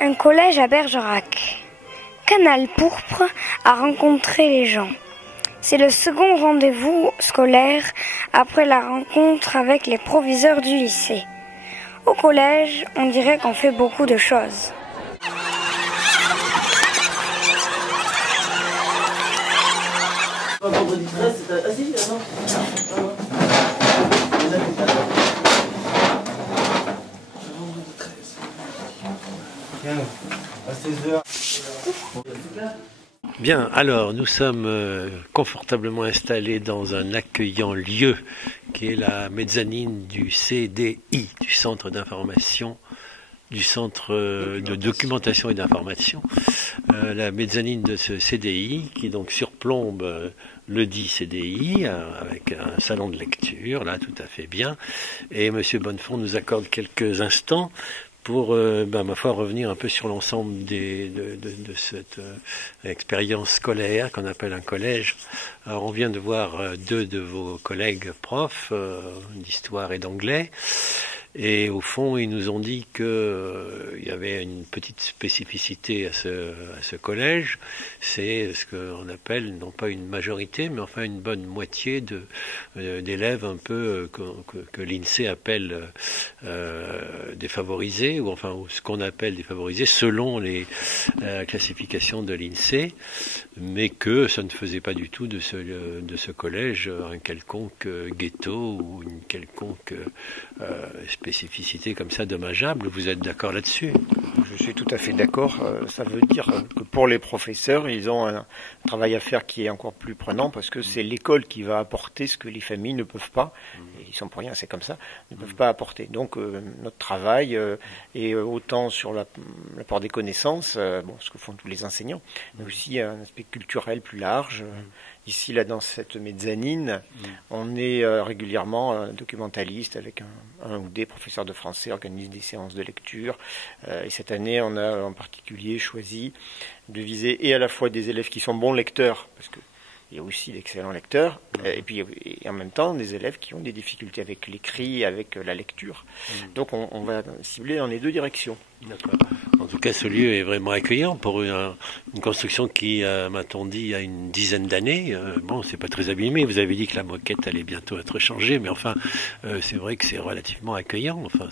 Un collège à Bergerac. Canal Pourpre a rencontré les gens. C'est le second rendez-vous scolaire après la rencontre avec les proviseurs du lycée. Au collège, on dirait qu'on fait beaucoup de choses. Bien, alors nous sommes confortablement installés dans un accueillant lieu qui est la mezzanine du CDI, du Centre d'information, du Centre de documentation et d'information. La mezzanine de ce CDI qui donc surplombe le dit CDI avec un salon de lecture, là tout à fait bien. Et Monsieur Bonnefond nous accorde quelques instants pour, ma foi, revenir un peu sur l'ensemble de cette expérience scolaire qu'on appelle un collège. Alors, on vient de voir deux de vos collègues profs d'histoire et d'anglais. Et au fond, ils nous ont dit que il y avait une petite spécificité à ce collège. C'est ce qu'on appelle, non pas une majorité, mais enfin une bonne moitié d'élèves un peu que l'INSEE appelle défavorisés, ou enfin ce qu'on appelle défavorisés selon les classifications de l'INSEE, mais que ça ne faisait pas du tout de ce collège un quelconque ghetto ou une quelconque spécificité comme ça dommageable. Vous êtes d'accord là-dessus? Je suis tout à fait d'accord. Ça veut dire que pour les professeurs, ils ont un travail à faire qui est encore plus prenant parce que c'est l'école qui va apporter ce que les familles ne peuvent pas. Et ils sont pour rien, c'est comme ça, ne peuvent pas apporter. Donc notre travail est autant sur l'apport des connaissances, ce que font tous les enseignants, mais aussi un aspect culturel plus large. Ici, là, dans cette mezzanine, on est régulièrement documentaliste avec un ou des professeurs de français, organise des séances de lecture. Et cette année, on a en particulier choisi de viser et à la fois des élèves qui sont bons lecteurs, parce que il y a aussi d'excellents lecteurs, et puis et en même temps des élèves qui ont des difficultés avec l'écrit, avec la lecture. Donc on va cibler dans les deux directions. D'accord. En tout cas, ce lieu est vraiment accueillant pour une construction qui, m'a-t-on dit, il y a une dizaine d'années. Bon, c'est pas très abîmé. Vous avez dit que la moquette allait bientôt être changée, mais enfin, c'est vrai que c'est relativement accueillant. Enfin,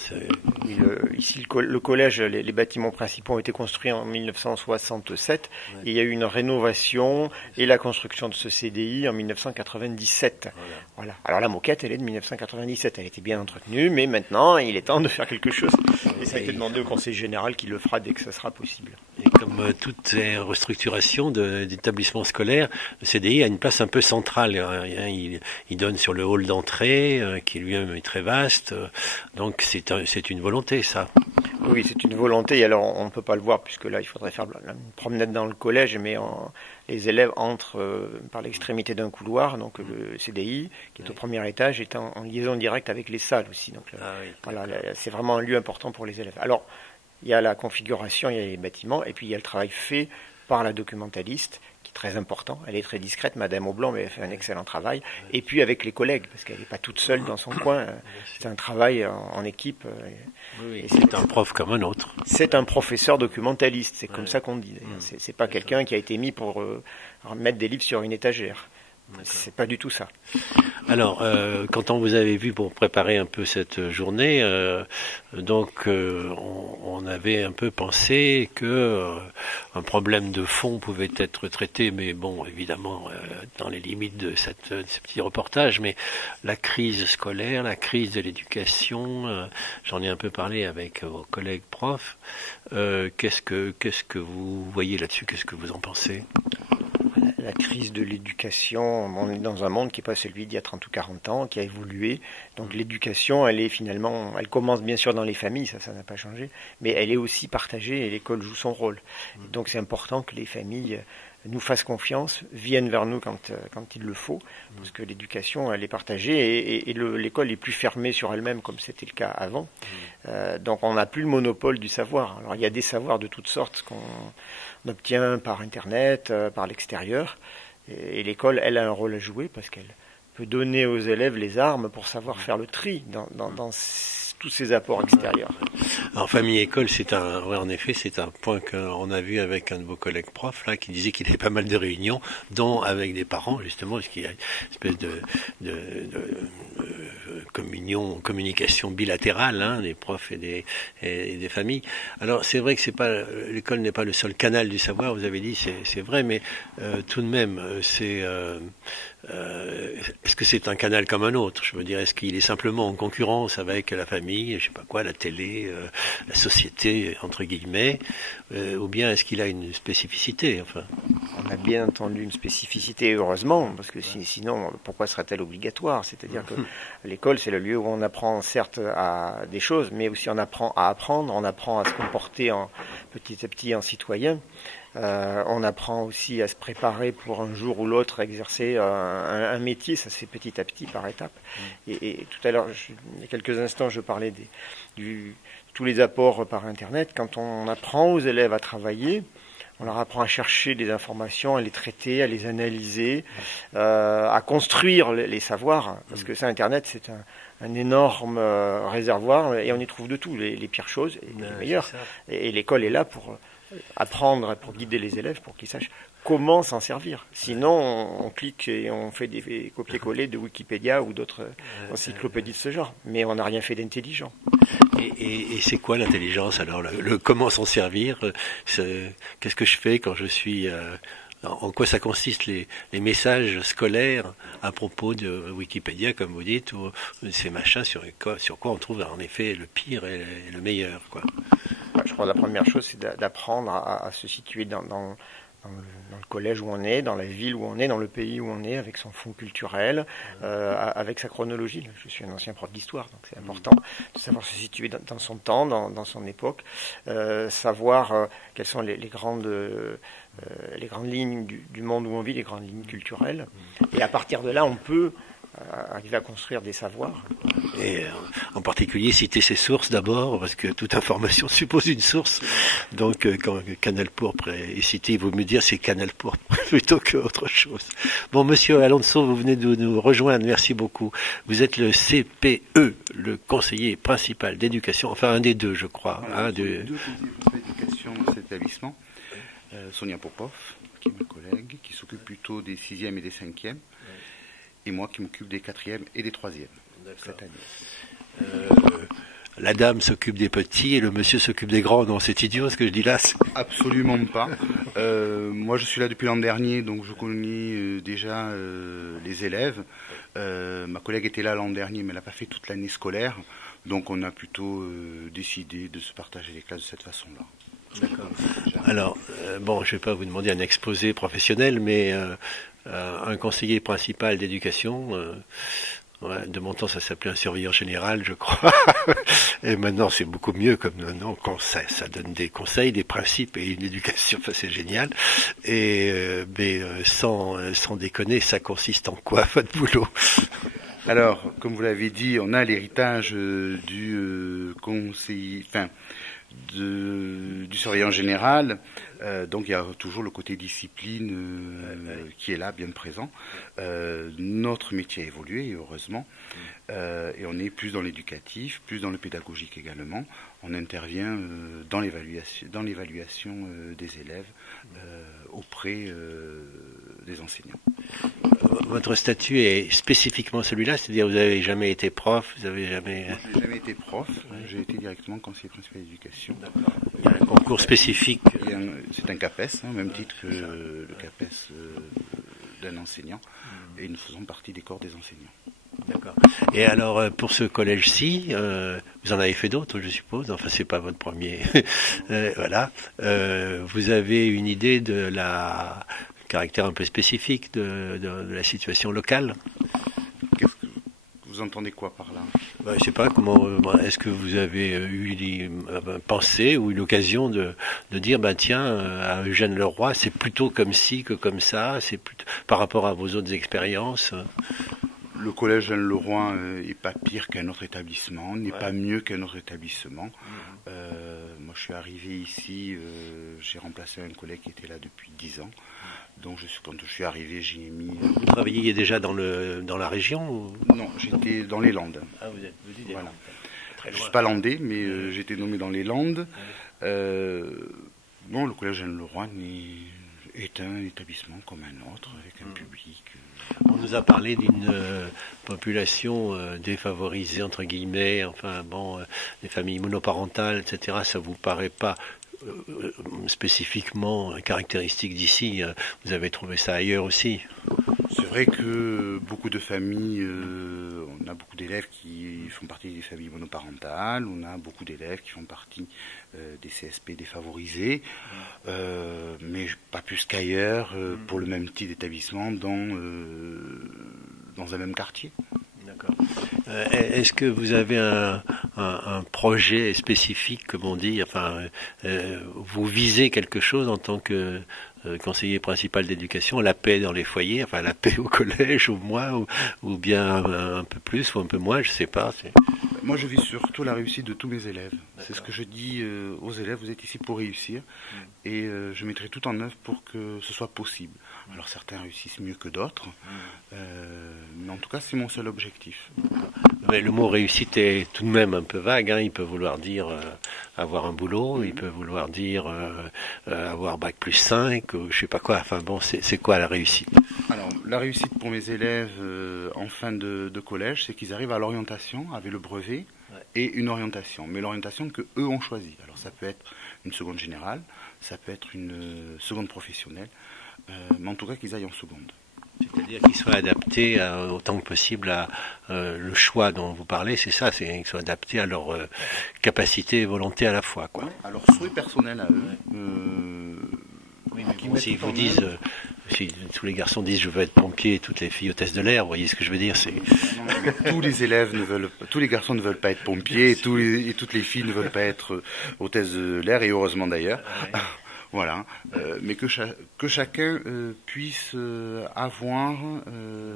oui, ici, le collège, les bâtiments principaux ont été construits en 1967, et il y a eu une rénovation et la construction de ce CDI en 1997. Voilà. Alors la moquette, elle est de 1997. Elle était bien entretenue, mais maintenant, il est temps de faire quelque chose. Et ça a été demandé au Conseil général qui le fera dès que ça sera possible. Et comme toutes ces restructurations d'établissements scolaires, le CDI a une place un peu centrale. Il donne sur le hall d'entrée, qui lui-même est très vaste. Donc c'est une volonté, ça. Oui, c'est une volonté. Alors on ne peut pas le voir puisque là il faudrait faire une promenade dans le collège, mais les élèves entrent par l'extrémité d'un couloir. Donc le CDI, qui est au premier étage, est en liaison directe avec les salles aussi. Donc voilà, c'est vraiment un lieu important pour les élèves. Alors il y a la configuration, il y a les bâtiments, et puis il y a le travail fait par la documentaliste, qui est très important. Elle est très discrète, Madame Aublanc, mais elle fait un excellent travail. Et puis avec les collègues, parce qu'elle n'est pas toute seule dans son coin. C'est un travail en équipe. Oui, c'est un prof comme un autre. C'est un professeur documentaliste, c'est comme ça qu'on dit. C'est pas quelqu'un qui a été mis pour mettre des livres sur une étagère. C'est pas du tout ça. Alors, quand on vous avait vu pour préparer un peu cette journée, on avait un peu pensé que un problème de fond pouvait être traité, mais bon, évidemment, dans les limites de ce petit reportage, mais la crise scolaire, la crise de l'éducation, j'en ai un peu parlé avec vos collègues profs. Qu'est-ce que vous voyez là-dessus? Qu'est-ce que vous en pensez? La crise de l'éducation, on est dans un monde qui n'est pas celui d'il y a 30 ou 40 ans, qui a évolué. Donc l'éducation, elle commence bien sûr dans les familles, ça n'a pas changé, mais elle est aussi partagée et l'école joue son rôle. Et donc c'est important que les familles nous fassent confiance, viennent vers nous quand il le faut, parce que l'éducation, elle est partagée et l'école est plus fermée sur elle-même comme c'était le cas avant. Donc on n'a plus le monopole du savoir. Alors il y a des savoirs de toutes sortes qu'on obtient par Internet, par l'extérieur, et l'école, elle a un rôle à jouer parce qu'elle peut donner aux élèves les armes pour savoir faire le tri dans tous ces apports extérieurs. En famille école, en effet, c'est un point qu'on a vu avec un de vos collègues profs là, qui disait qu'il y avait pas mal de réunions, dont avec des parents justement, parce qu'il y a une espèce de communication bilatérale, hein, des profs et des familles. Alors c'est vrai que l'école n'est pas le seul canal du savoir. Vous avez dit, c'est vrai, mais tout de même, est-ce que c'est un canal comme un autre? Je veux dire, est-ce qu'il est simplement en concurrence avec la famille, je sais pas quoi, la télé, la société entre guillemets, ou bien est-ce qu'il a une spécificité? Enfin, on a bien entendu une spécificité, heureusement, parce que sinon, pourquoi serait-elle obligatoire? C'est-à-dire que l'école, c'est le lieu où on apprend certes à des choses, mais aussi on apprend à apprendre, on apprend à se comporter petit à petit en citoyen. On apprend aussi à se préparer pour un jour ou l'autre exercer un métier, ça se fait petit à petit par étapes. Et tout à l'heure, il y a quelques instants, je parlais tous les apports par Internet. Quand on apprend aux élèves à travailler, on leur apprend à chercher des informations, à les traiter, à les analyser, à construire les savoirs, parce que ça, Internet, c'est un énorme réservoir, et on y trouve de tout, les pires choses et les meilleures. Et l'école est là pour apprendre, pour guider les élèves, pour qu'ils sachent comment s'en servir. Sinon, on clique et on fait des copier-coller de Wikipédia ou d'autres encyclopédies de ce genre. Mais on n'a rien fait d'intelligent. Et c'est quoi l'intelligence alors? Le comment s'en servir? Qu'est-ce que je fais quand je suis... en quoi ça consiste les messages scolaires à propos de Wikipédia, comme vous dites, ou ces machins sur quoi on trouve en effet le pire et le meilleur, quoi? Je crois que la première chose, c'est d'apprendre à se situer dans le collège où on est, dans la ville où on est, dans le pays où on est, avec son fond culturel, avec sa chronologie. Je suis un ancien prof d'histoire, donc c'est important de savoir se situer dans son temps, dans son époque, savoir quelles sont les grandes lignes du monde où on vit, les grandes lignes culturelles. Et à partir de là, on peut arriver à construire des savoirs. Et en particulier citer ses sources d'abord, parce que toute information suppose une source. Donc quand Canal Pourpre est cité, il vaut mieux dire c'est Canal Pourpre plutôt qu'autre chose. Bon, monsieur Alonso, vous venez de nous rejoindre, merci beaucoup. Vous êtes le CPE, le conseiller principal d'éducation, enfin un des deux, je crois. Voilà, deux conseillers principaux d'éducation dans cet établissement. Sonia Popov, qui est ma collègue, qui s'occupe plutôt des 6e et des 5e. Et moi qui m'occupe des 4e et des 3e cette année. La dame s'occupe des petits et le monsieur s'occupe des grands. Non, c'est idiot ce que je dis là. Absolument pas. Moi je suis là depuis l'an dernier, donc je connais déjà les élèves. Ma collègue était là l'an dernier, mais elle n'a pas fait toute l'année scolaire. Donc on a plutôt décidé de se partager les classes de cette façon-là. D'accord. Alors, bon, je ne vais pas vous demander un exposé professionnel, mais un conseiller principal d'éducation, de mon temps ça s'appelait un surveillant général, je crois, et maintenant c'est beaucoup mieux, comme maintenant ça donne des conseils, des principes et une éducation, enfin, c'est génial, mais sans déconner, ça consiste en quoi votre boulot? Alors, comme vous l'avez dit, on a l'héritage du conseiller, du surveillant général, donc il y a toujours le côté discipline qui est là, bien présent. Notre métier a évolué, heureusement, et on est plus dans l'éducatif, plus dans le pédagogique également. On intervient dans l'évaluation des élèves auprès des enseignants. Votre statut est spécifiquement celui-là, c'est-à-dire vous n'avez jamais été prof, vous avez jamais... Moi, je n'ai jamais été prof, j'ai été directement conseiller principal d'éducation. Il y a un concours spécifique. C'est un CAPES, au même titre que le CAPES d'un enseignant, et nous faisons partie des corps des enseignants. D'accord. Et alors, pour ce collège-ci, vous en avez fait d'autres, je suppose. Enfin, c'est pas votre premier. Voilà. Vous avez une idée de la caractère un peu spécifique de la situation locale? Qu'est-ce que vous entendez quoi par là? Je sais pas comment. Est-ce que vous avez eu pensé ou eu l'occasion de dire, tiens, à Eugène Leroy, c'est plutôt comme ci que comme ça, c'est plutôt par rapport à vos autres expériences? Le collège Eugène Leroy n'est pas pire qu'un autre établissement, n'est pas mieux qu'un autre établissement. Moi, je suis arrivé ici, j'ai remplacé un collègue qui était là depuis 10 ans. Donc quand je suis arrivé, j'y ai mis... Vous travailliez déjà dans la région ou... Non, j'étais dans les Landes. Ah, vous êtes venu des Voilà. Landes. Très Je loin. ne suis pas landais, mais j'étais nommé dans les Landes. Non, le collège Jeanne-Leroy est un établissement comme un autre, avec un public. On nous a parlé d'une population défavorisée, entre guillemets, enfin bon, des familles monoparentales, etc. Ça vous paraît pas spécifiquement caractéristique d'ici? Vous avez trouvé ça ailleurs aussi? C'est vrai que beaucoup de familles, on a beaucoup d'élèves qui font partie des familles monoparentales, on a beaucoup d'élèves qui font partie des CSP défavorisés, mais pas plus qu'ailleurs pour le même type d'établissement dans un même quartier. D'accord. Est-ce que vous avez un projet spécifique, comme on dit, enfin, vous visez quelque chose en tant que conseiller principal d'éducation, la paix dans les foyers, enfin la paix au collège, au moins, ou bien un peu plus ou un peu moins, je sais pas. Moi, je vis surtout la réussite de tous mes élèves. C'est ce que je dis aux élèves, vous êtes ici pour réussir, et je mettrai tout en œuvre pour que ce soit possible. Alors certains réussissent mieux que d'autres, mais en tout cas, c'est mon seul objectif. Mais le mot réussite est tout de même un peu vague, hein. Il peut vouloir dire avoir un boulot, il peut vouloir dire avoir bac plus 5, ou je sais pas quoi. Enfin bon, c'est quoi la réussite? Alors, la réussite pour mes élèves en fin de collège, c'est qu'ils arrivent à l'orientation avec le brevet et une orientation. Mais l'orientation que eux ont choisie. Alors ça peut être une seconde générale, ça peut être une seconde professionnelle, mais en tout cas qu'ils aillent en seconde. C'est-à-dire qu'ils soient adaptés autant que possible à le choix dont vous parlez, c'est ça, c'est qu'ils soient adaptés à leur capacité et volonté à la fois, quoi. Ouais, alors souhait personnel à eux. Oui, mais bon, s'ils vous disent, si tous les garçons disent je veux être pompier et toutes les filles hôtesses de l'air, vous voyez ce que je veux dire, c'est... Tous les garçons ne veulent pas être pompiers et toutes les filles ne veulent pas être hôtesses de l'air, et heureusement d'ailleurs. Ouais. Voilà, mais que chacun puisse avoir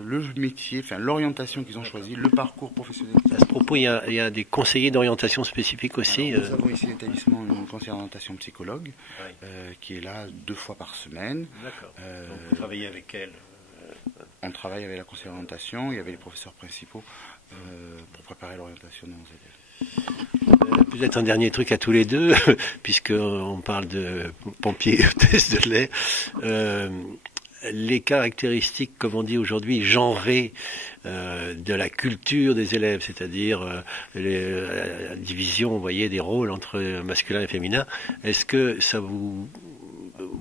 le métier, enfin l'orientation qu'ils ont choisi, le parcours professionnel. À ce propos, il y a des conseillers d'orientation spécifiques aussi. Alors, nous avons ici l'établissement une conseillère d'orientation psychologue qui est là 2 fois par semaine. D'accord. Donc vous travaillez avec elle. On travaille avec la conseillère d'orientation et avec les professeurs principaux pour préparer l'orientation de nos élèves. Peut-être un dernier truc à tous les deux, puisqu'on parle de pompiers et hôtesses de l'air. Les caractéristiques, comme on dit aujourd'hui, genrées de la culture des élèves, c'est-à-dire la division, vous voyez, des rôles entre masculin et féminin, est-ce que ça vous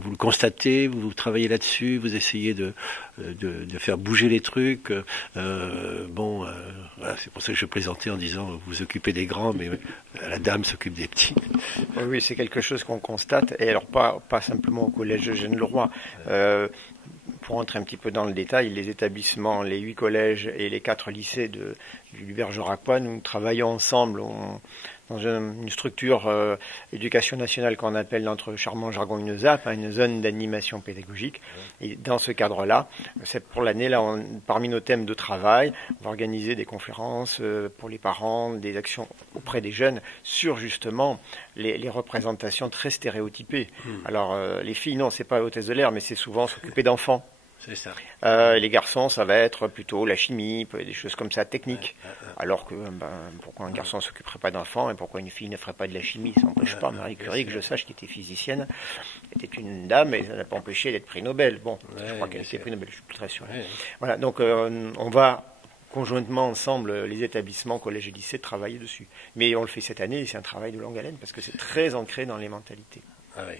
le constatez, vous travaillez là-dessus, vous essayez de faire bouger les trucs. Voilà, c'est pour ça que je plaisantais en disant vous occupez des grands, mais la dame s'occupe des petits. Oui, c'est quelque chose qu'on constate, et alors pas simplement au collège de Jeanne-Leroy. Pour entrer un petit peu dans le détail, les établissements, les 8 collèges et les 4 lycées du Bergeracois, nous travaillons ensemble dans une structure éducation nationale qu'on appelle dans notre charmant jargon une ZAP, une zone d'animation pédagogique. Et dans ce cadre-là, c'est pour l'année, là, parmi nos thèmes de travail, on va organiser des conférences pour les parents, des actions auprès des jeunes sur justement les représentations très stéréotypées. Alors les filles, non, c'est pas hôtesse de l'air, mais c'est souvent s'occuper d'enfants. C'est ça. Les garçons, ça va être plutôt la chimie, des choses comme ça, techniques. Alors que, pourquoi un garçon ne s'occuperait pas d'enfants et pourquoi une fille ne ferait pas de la chimie? Ça n'empêche pas. Marie Curie, que je sache, qui était physicienne, était une dame et ça n'a pas empêché d'être prix Nobel. Bon, je crois qu'elle était prix Nobel, je suis plus très sûr. Voilà, donc on va conjointement ensemble, les établissements, collèges et lycées, travailler dessus. Mais on le fait cette année et c'est un travail de longue haleine parce que c'est très ancré dans les mentalités. Ah oui.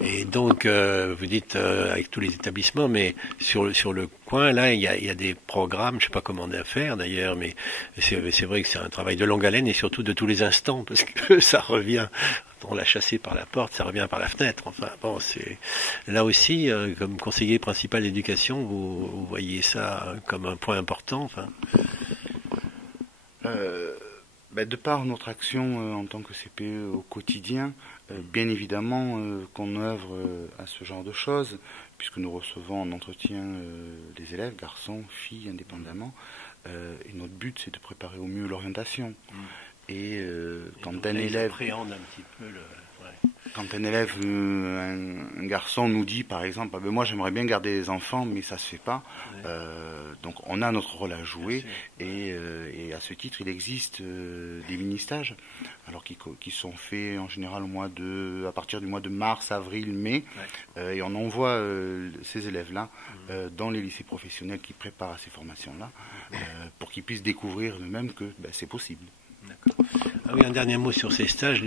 Et donc, vous dites avec tous les établissements, mais sur le coin, là, il y a des programmes, je sais pas comment on a à faire d'ailleurs, mais c'est vrai que c'est un travail de longue haleine et surtout de tous les instants, parce que ça revient, on l'a chassé par la porte, ça revient par la fenêtre. Enfin, bon, c'est là aussi, comme conseiller principal d'éducation, vous voyez ça comme un point important. Enfin. De par notre action en tant que CPE au quotidien, bien évidemment qu'on œuvre à ce genre de choses, puisque nous recevons en entretien des élèves, garçons, filles, indépendamment, et notre but c'est de préparer au mieux l'orientation. Et quand un élève appréhende un petit peu Quand un élève, un garçon nous dit par exemple, ah ben moi j'aimerais bien garder les enfants, mais ça se fait pas. Ouais. Donc on a notre rôle à jouer et à ce titre il existe des mini-stages, alors qui sont faits en général à partir du mois de mars, avril, mai, et on envoie ces élèves-là dans les lycées professionnels qui préparent à ces formations-là pour qu'ils puissent découvrir eux-mêmes que c'est possible. Ah oui, un dernier mot sur ces stages,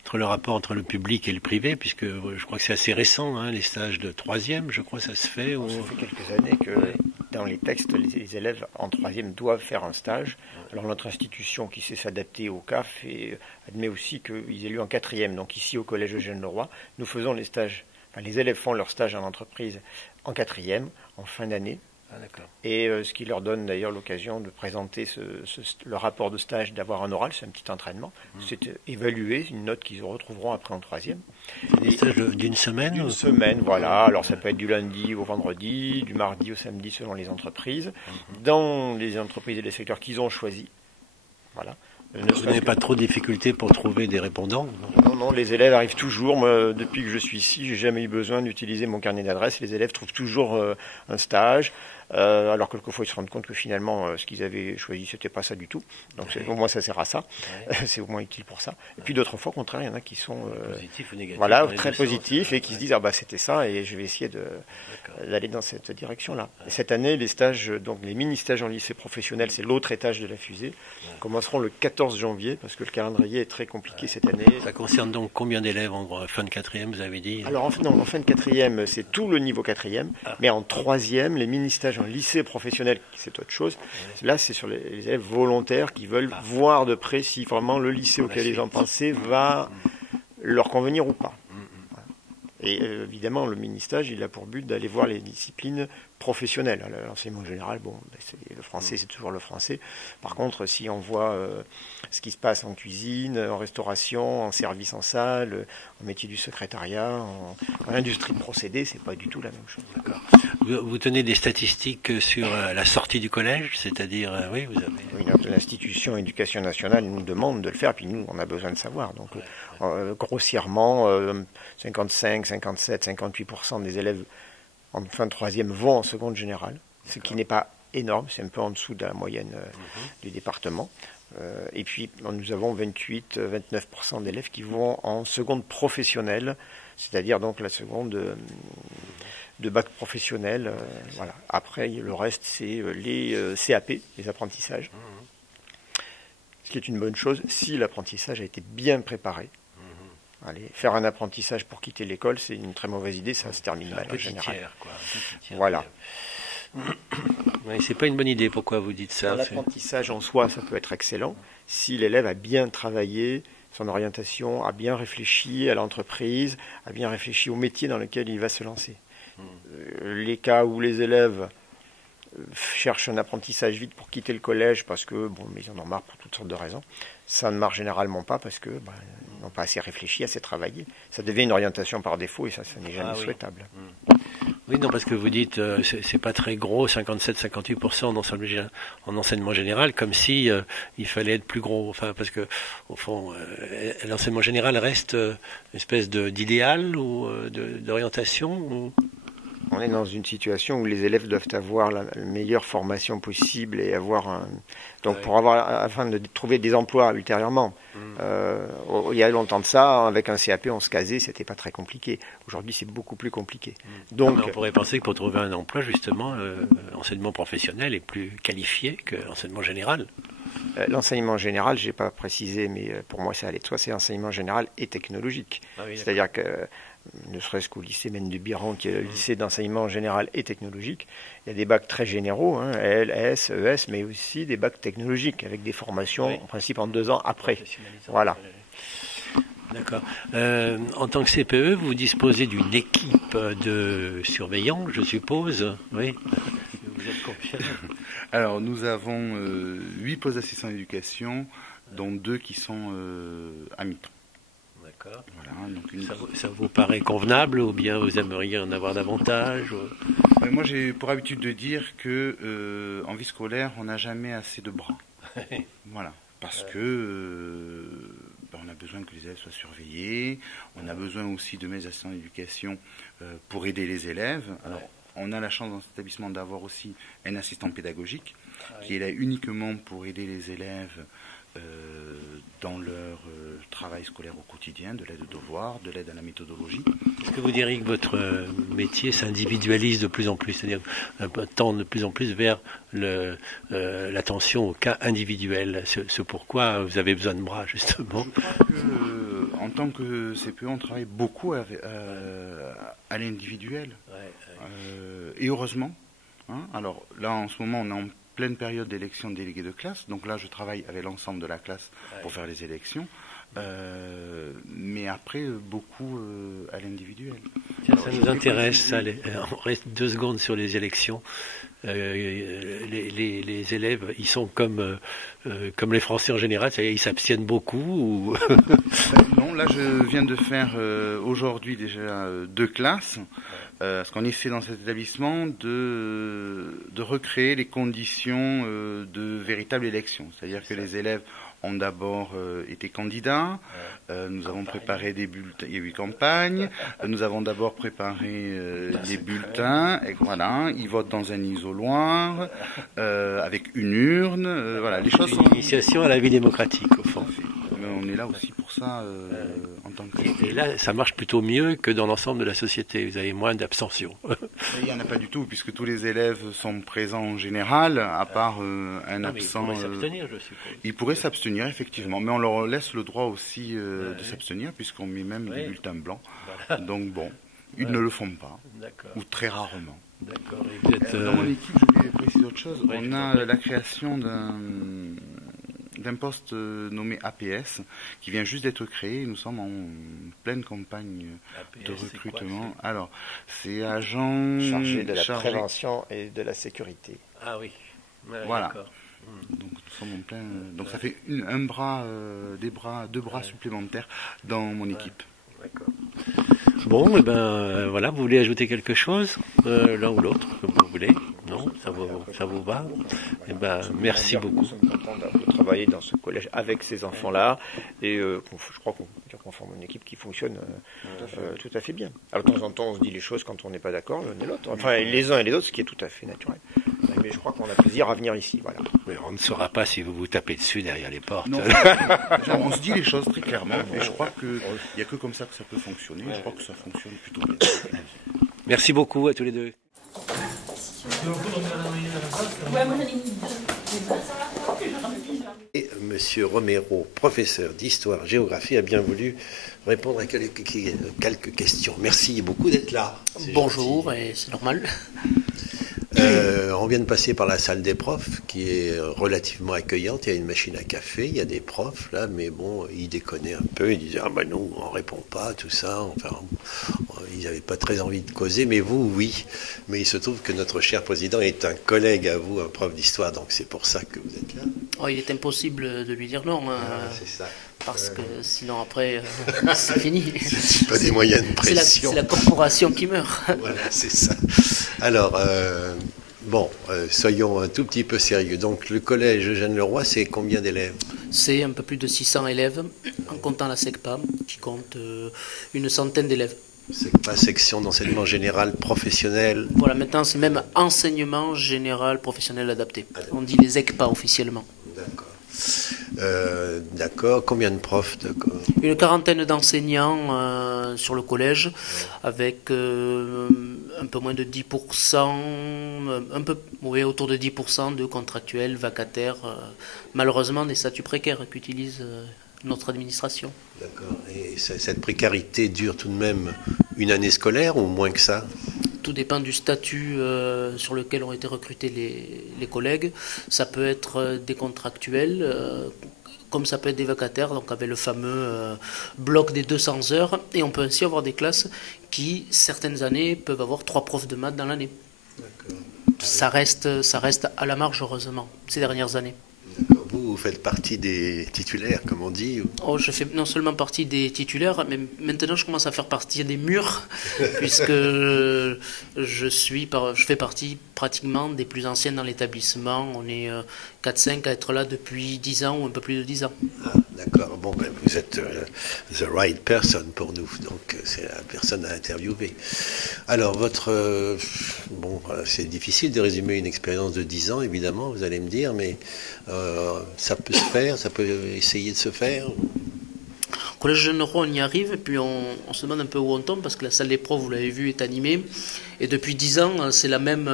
entre le rapport entre le public et le privé, puisque je crois que c'est assez récent, hein, les stages de troisième, je crois, ça se fait. Ça fait quelques années que dans les textes, les élèves en troisième doivent faire un stage. Alors notre institution qui sait s'adapter au CAF admet aussi qu'ils aient lieu en quatrième. Donc ici au Collège Eugène-Leroy, nous faisons les stages, les élèves font leur stage en entreprise en quatrième, en fin d'année. Ah, d'accord. Et ce qui leur donne d'ailleurs l'occasion de présenter le rapport de stage, d'avoir un oral, c'est un petit entraînement. C'est évaluer une note qu'ils retrouveront après en troisième. Des stages d'une semaine D'une semaine, voilà. Alors ça peut être du lundi au vendredi, du mardi au samedi selon les entreprises, dans les entreprises et les secteurs qu'ils ont choisis. Voilà. Vous n'avez pas trop de difficultés pour trouver des répondants? Non, les élèves arrivent toujours. Moi, depuis que je suis ici, j'ai jamais eu besoin d'utiliser mon carnet d'adresses. Les élèves trouvent toujours un stage, alors que quelquefois ils se rendent compte que finalement, ce qu'ils avaient choisi, c'était pas ça du tout. Donc au moins ça sert à ça. C'est au moins utile pour ça. Et puis d'autres fois, au contraire, il y en a qui sont positifs ou négatifs. Voilà, très positifs et qui se disent c'était ça et je vais essayer d'aller dans cette direction-là. Et cette année, les stages, donc les mini-stages en lycée professionnel, c'est l'autre étage de la fusée, commenceront le 14 janvier parce que le calendrier est très compliqué cette année. Ça concerne donc combien d'élèves en fin de quatrième, vous avez dit? Alors en fin de quatrième, c'est tout le niveau quatrième, mais en troisième, les mini-stages en lycée professionnel, c'est autre chose. Là, c'est sur les élèves volontaires qui veulent voir de près si vraiment le lycée auquel les gens pensaient va leur convenir ou pas. Et évidemment, le mini-stage, il a pour but d'aller voir les disciplines professionnelles. L'enseignement général, le français, c'est toujours le français. Par contre, si on voit ce qui se passe en cuisine, en restauration, en service en salle, en métier du secrétariat, en industrie de procédés, c'est pas du tout la même chose. D'accord. Vous tenez des statistiques sur la sortie du collège, c'est-à-dire, oui, vous avez... Oui, l'institution éducation nationale nous demande de le faire, puis nous, on a besoin de savoir. Donc, grossièrement, 55, 57, 58% des élèves en fin de troisième vont en seconde générale, ce qui n'est pas énorme, c'est un peu en dessous de la moyenne du département. Et puis, nous avons 28-29% d'élèves qui vont en seconde professionnelle, c'est-à-dire donc la seconde de bac professionnel. Voilà. Après, le reste, c'est les CAP, les apprentissages, ce qui est une bonne chose si l'apprentissage a été bien préparé. Allez, faire un apprentissage pour quitter l'école, c'est une très mauvaise idée, ça se termine mal en général. Voilà. Oui, c'est pas une bonne idée, pourquoi vous dites ça? L'apprentissage en soi, ça peut être excellent, si l'élève a bien travaillé son orientation, a bien réfléchi à l'entreprise, a bien réfléchi au métier dans lequel il va se lancer. Les cas où les élèves cherchent un apprentissage vite pour quitter le collège parce que mais ils en ont marre pour toutes sortes de raisons, ça ne marche généralement pas parce que ils n'ont pas assez réfléchi, assez travaillé. Ça devient une orientation par défaut et ça n'est jamais souhaitable. Oui, non, parce que vous dites c'est pas très gros, 57-58% en enseignement général, comme si il fallait être plus gros. Enfin, parce que au fond, l'enseignement général reste une espèce d'idéal ou d'orientation. Ou... On est dans une situation où les élèves doivent avoir la meilleure formation possible et avoir afin de trouver des emplois ultérieurement. Il y a longtemps de ça, avec un CAP, on se casait, c'était pas très compliqué. Aujourd'hui, c'est beaucoup plus compliqué. Donc, on pourrait penser que pour trouver un emploi, justement, l'enseignement professionnel est plus qualifié que l'enseignement général. L'enseignement général, j'ai pas précisé, mais pour moi, ça allait de soi, c'est l'enseignement général et technologique. C'est-à-dire que ne serait-ce qu'au lycée Mène de Biran, qui est le lycée d'enseignement général et technologique, il y a des bacs très généraux, L, S, ES, mais aussi des bacs technologiques, avec des formations, en principe, en 2 ans après. Voilà. D'accord. En tant que CPE, vous disposez d'une équipe de surveillants, je suppose. Oui. Vous êtes combien? Alors, nous avons 8 postes d'assistants d'éducation, dont 2 qui sont à mi-temps. D'accord. Voilà, donc ça vous paraît convenable ou bien vous aimeriez en avoir davantage? Moi, j'ai pour habitude de dire que en vie scolaire, on n'a jamais assez de bras. Voilà, parce que on a besoin que les élèves soient surveillés, on a besoin aussi de mes assistants d'éducation pour aider les élèves. Alors, on a la chance dans cet établissement d'avoir aussi un assistant pédagogique qui est là uniquement pour aider les élèves dans leur travail scolaire au quotidien, de l'aide aux devoirs, de l'aide à la méthodologie. Est-ce que vous diriez que votre métier s'individualise de plus en plus, c'est-à-dire tend de plus en plus vers l'attention au cas individuel, ce pourquoi vous avez besoin de bras, justement? Je crois que, en tant que CPE, on travaille beaucoup à l'individuel. Et heureusement. Hein. Alors là, en ce moment, on est en pleine période d'élection de délégués de classe. Donc là, je travaille avec l'ensemble de la classe pour faire les élections. Mais après, beaucoup à l'individuel. Ça nous intéresse. On reste 2 secondes sur les élections. Les élèves, ils sont comme les Français en général, c'est-à-dire ils s'abstiennent beaucoup ou... Non, là je viens de faire aujourd'hui déjà 2 classes, parce qu'on essaie dans cet établissement de recréer les conditions de véritable élection. C'est-à-dire que les élèves ont d'abord été candidats, nous avons préparé des bulletins, il y a eu campagne, nous avons d'abord préparé les bulletins, et voilà, ils votent dans un isoloir, avec une urne, voilà, les choses sont... Une initiation à la vie démocratique, au fond. Mais on est là aussi pour ça, en tant que... Et là, ça marche plutôt mieux que dans l'ensemble de la société, vous avez moins d'abstention. Il n'y en a pas du tout, puisque tous les élèves sont présents en général, à part un absent. Ils pourraient s'abstenir, je suppose. Ils pourraient s'abstenir, effectivement, mais on leur laisse le droit aussi de s'abstenir, puisqu'on met même des bulletins blancs. Voilà. Donc bon, ils ne le font pas, ou très rarement. D'accord. Dans mon équipe, je voulais préciser autre chose. On a la création d'un poste nommé APS qui vient juste d'être créé. Nous sommes en pleine campagne de recrutement. Alors, c'est agent chargé de la prévention et de la sécurité. Ah oui. Ouais, voilà. Donc nous sommes en plein. Donc ça fait 2 bras supplémentaires dans mon équipe. D'accord. Bon, et voilà, vous voulez ajouter quelque chose, l'un ou l'autre, comme vous voulez? Non, ça vous va? Eh merci beaucoup. Nous sommes contents de travailler dans ce collège avec ces enfants-là, et je crois qu'on forme une équipe qui fonctionne tout à fait bien. Alors de temps en temps, on se dit les choses quand on n'est pas d'accord l'un et l'autre, enfin les uns et les autres, ce qui est tout à fait naturel. Mais je crois qu'on a plaisir à venir ici, voilà. Mais on ne saura pas si vous vous tapez dessus derrière les portes. Non, on se dit les choses très clairement, et je crois qu'il n'y a que comme ça que ça peut fonctionner. Je crois que ça fonctionne plutôt bien. Merci beaucoup à tous les deux. Et Monsieur Romero, professeur d'histoire-géographie, a bien voulu répondre à quelques questions. Merci beaucoup d'être là. Bonjour, et c'est normal. On vient de passer par la salle des profs qui est relativement accueillante. Il y a une machine à café, il y a des profs là, mais bon, ils déconnaient un peu. Ils disaient nous on répond pas, tout ça. Enfin, ils n'avaient pas très envie de causer, mais vous, oui. Mais il se trouve que notre cher président est un collègue à vous, un prof d'histoire, donc c'est pour ça que vous êtes là. Oh, il est impossible de lui dire non. C'est ça. Parce que sinon après, c'est fini. C'est pas des moyens de pression. C'est la corporation qui meurt. Voilà, c'est ça. Alors, soyons un tout petit peu sérieux. Donc, le collège Eugène Leroy, c'est combien d'élèves? C'est un peu plus de 600 élèves, en comptant la SECPA, qui compte une centaine d'élèves. SECPA, section d'enseignement général professionnel. Voilà, maintenant c'est même enseignement général professionnel adapté. On dit les ECPA officiellement. D'accord. D'accord. Combien de profs? Une quarantaine d'enseignants sur le collège, avec un peu moins de 10%, autour de 10% de contractuels, vacataires, malheureusement des statuts précaires qu'utilise notre administration. D'accord. Et cette précarité dure tout de même une année scolaire ou moins que ça? Tout dépend du statut sur lequel ont été recrutés les collègues. Ça peut être des contractuels, comme ça peut être des vacataires, donc avec le fameux bloc des 200 heures. Et on peut ainsi avoir des classes qui, certaines années, peuvent avoir 3 profs de maths dans l'année. Ça reste à la marge, heureusement, ces dernières années. Vous faites partie des titulaires, comme on dit? Oh, je fais non seulement partie des titulaires, mais maintenant je commence à faire partie des murs, puisque je fais partie pratiquement des plus anciens dans l'établissement. On est 4-5 à être là depuis 10 ans ou un peu plus de 10 ans. Ah, D'accord. Bon, ben, vous êtes the right person pour nous, donc c'est la personne à interviewer. Alors, bon, c'est difficile de résumer une expérience de 10 ans, évidemment, vous allez me dire, mais ça peut se faire, ça peut essayer de se faire. Au Collège Jeune-Roi, on y arrive, et puis on se demande un peu où on tombe, parce que la salle d'épreuve, vous l'avez vu, est animée. Et depuis 10 ans, c'est la même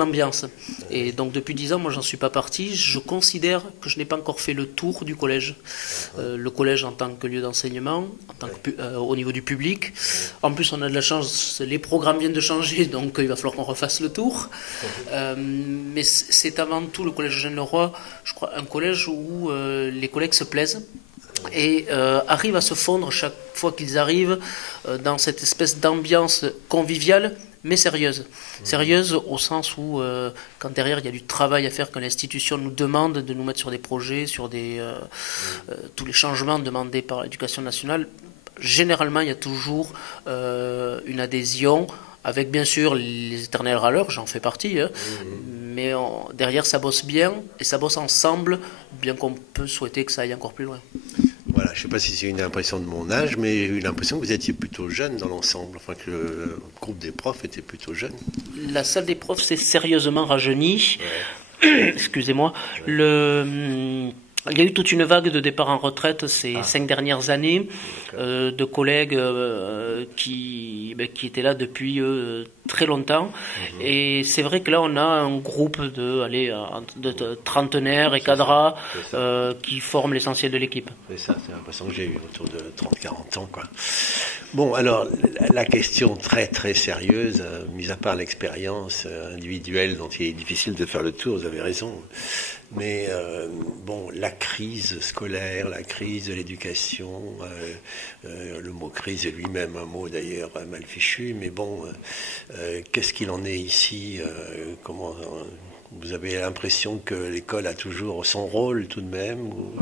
ambiance. Et donc depuis 10 ans, moi, j'en suis pas parti. Je considère que je n'ai pas encore fait le tour du collège. Le collège en tant que lieu d'enseignement, au niveau du public. En plus, on a de la chance, les programmes viennent de changer, donc il va falloir qu'on refasse le tour. Mais c'est avant tout le Collège Jeune-Roi, je crois, un collège où les collègues se plaisent et arrivent à se fondre chaque fois qu'ils arrivent dans cette espèce d'ambiance conviviale mais sérieuse. Sérieuse au sens où quand derrière il y a du travail à faire, que l'institution nous demande de nous mettre sur des projets, sur tous les changements demandés par l'éducation nationale, généralement il y a toujours une adhésion, avec bien sûr les éternels râleurs, j'en fais partie, hein, mais derrière ça bosse bien, et ça bosse ensemble, bien qu'on peut souhaiter que ça aille encore plus loin. Voilà, je ne sais pas si c'est une impression de mon âge, mais j'ai eu l'impression que vous étiez plutôt jeune dans l'ensemble, enfin que le groupe des profs était plutôt jeune. La salle des profs s'est sérieusement rajeunie. Ouais. Excusez-moi. Il y a eu toute une vague de départ en retraite ces 5 dernières années, de collègues qui étaient là depuis très longtemps. Et c'est vrai que là, on a un groupe de trentenaires et cadras qui forment l'essentiel de l'équipe. C'est ça, c'est l'impression que j'ai eu autour de 30-40 ans, quoi. Bon, alors, la question très très sérieuse, mis à part l'expérience individuelle dont il est difficile de faire le tour, vous avez raison, mais bon, la crise scolaire, la crise de l'éducation, le mot crise est lui-même un mot d'ailleurs mal fichu, mais bon, qu'est-ce qu'il en est ici, comment vous avez l'impression que l'école a toujours son rôle tout de même ou...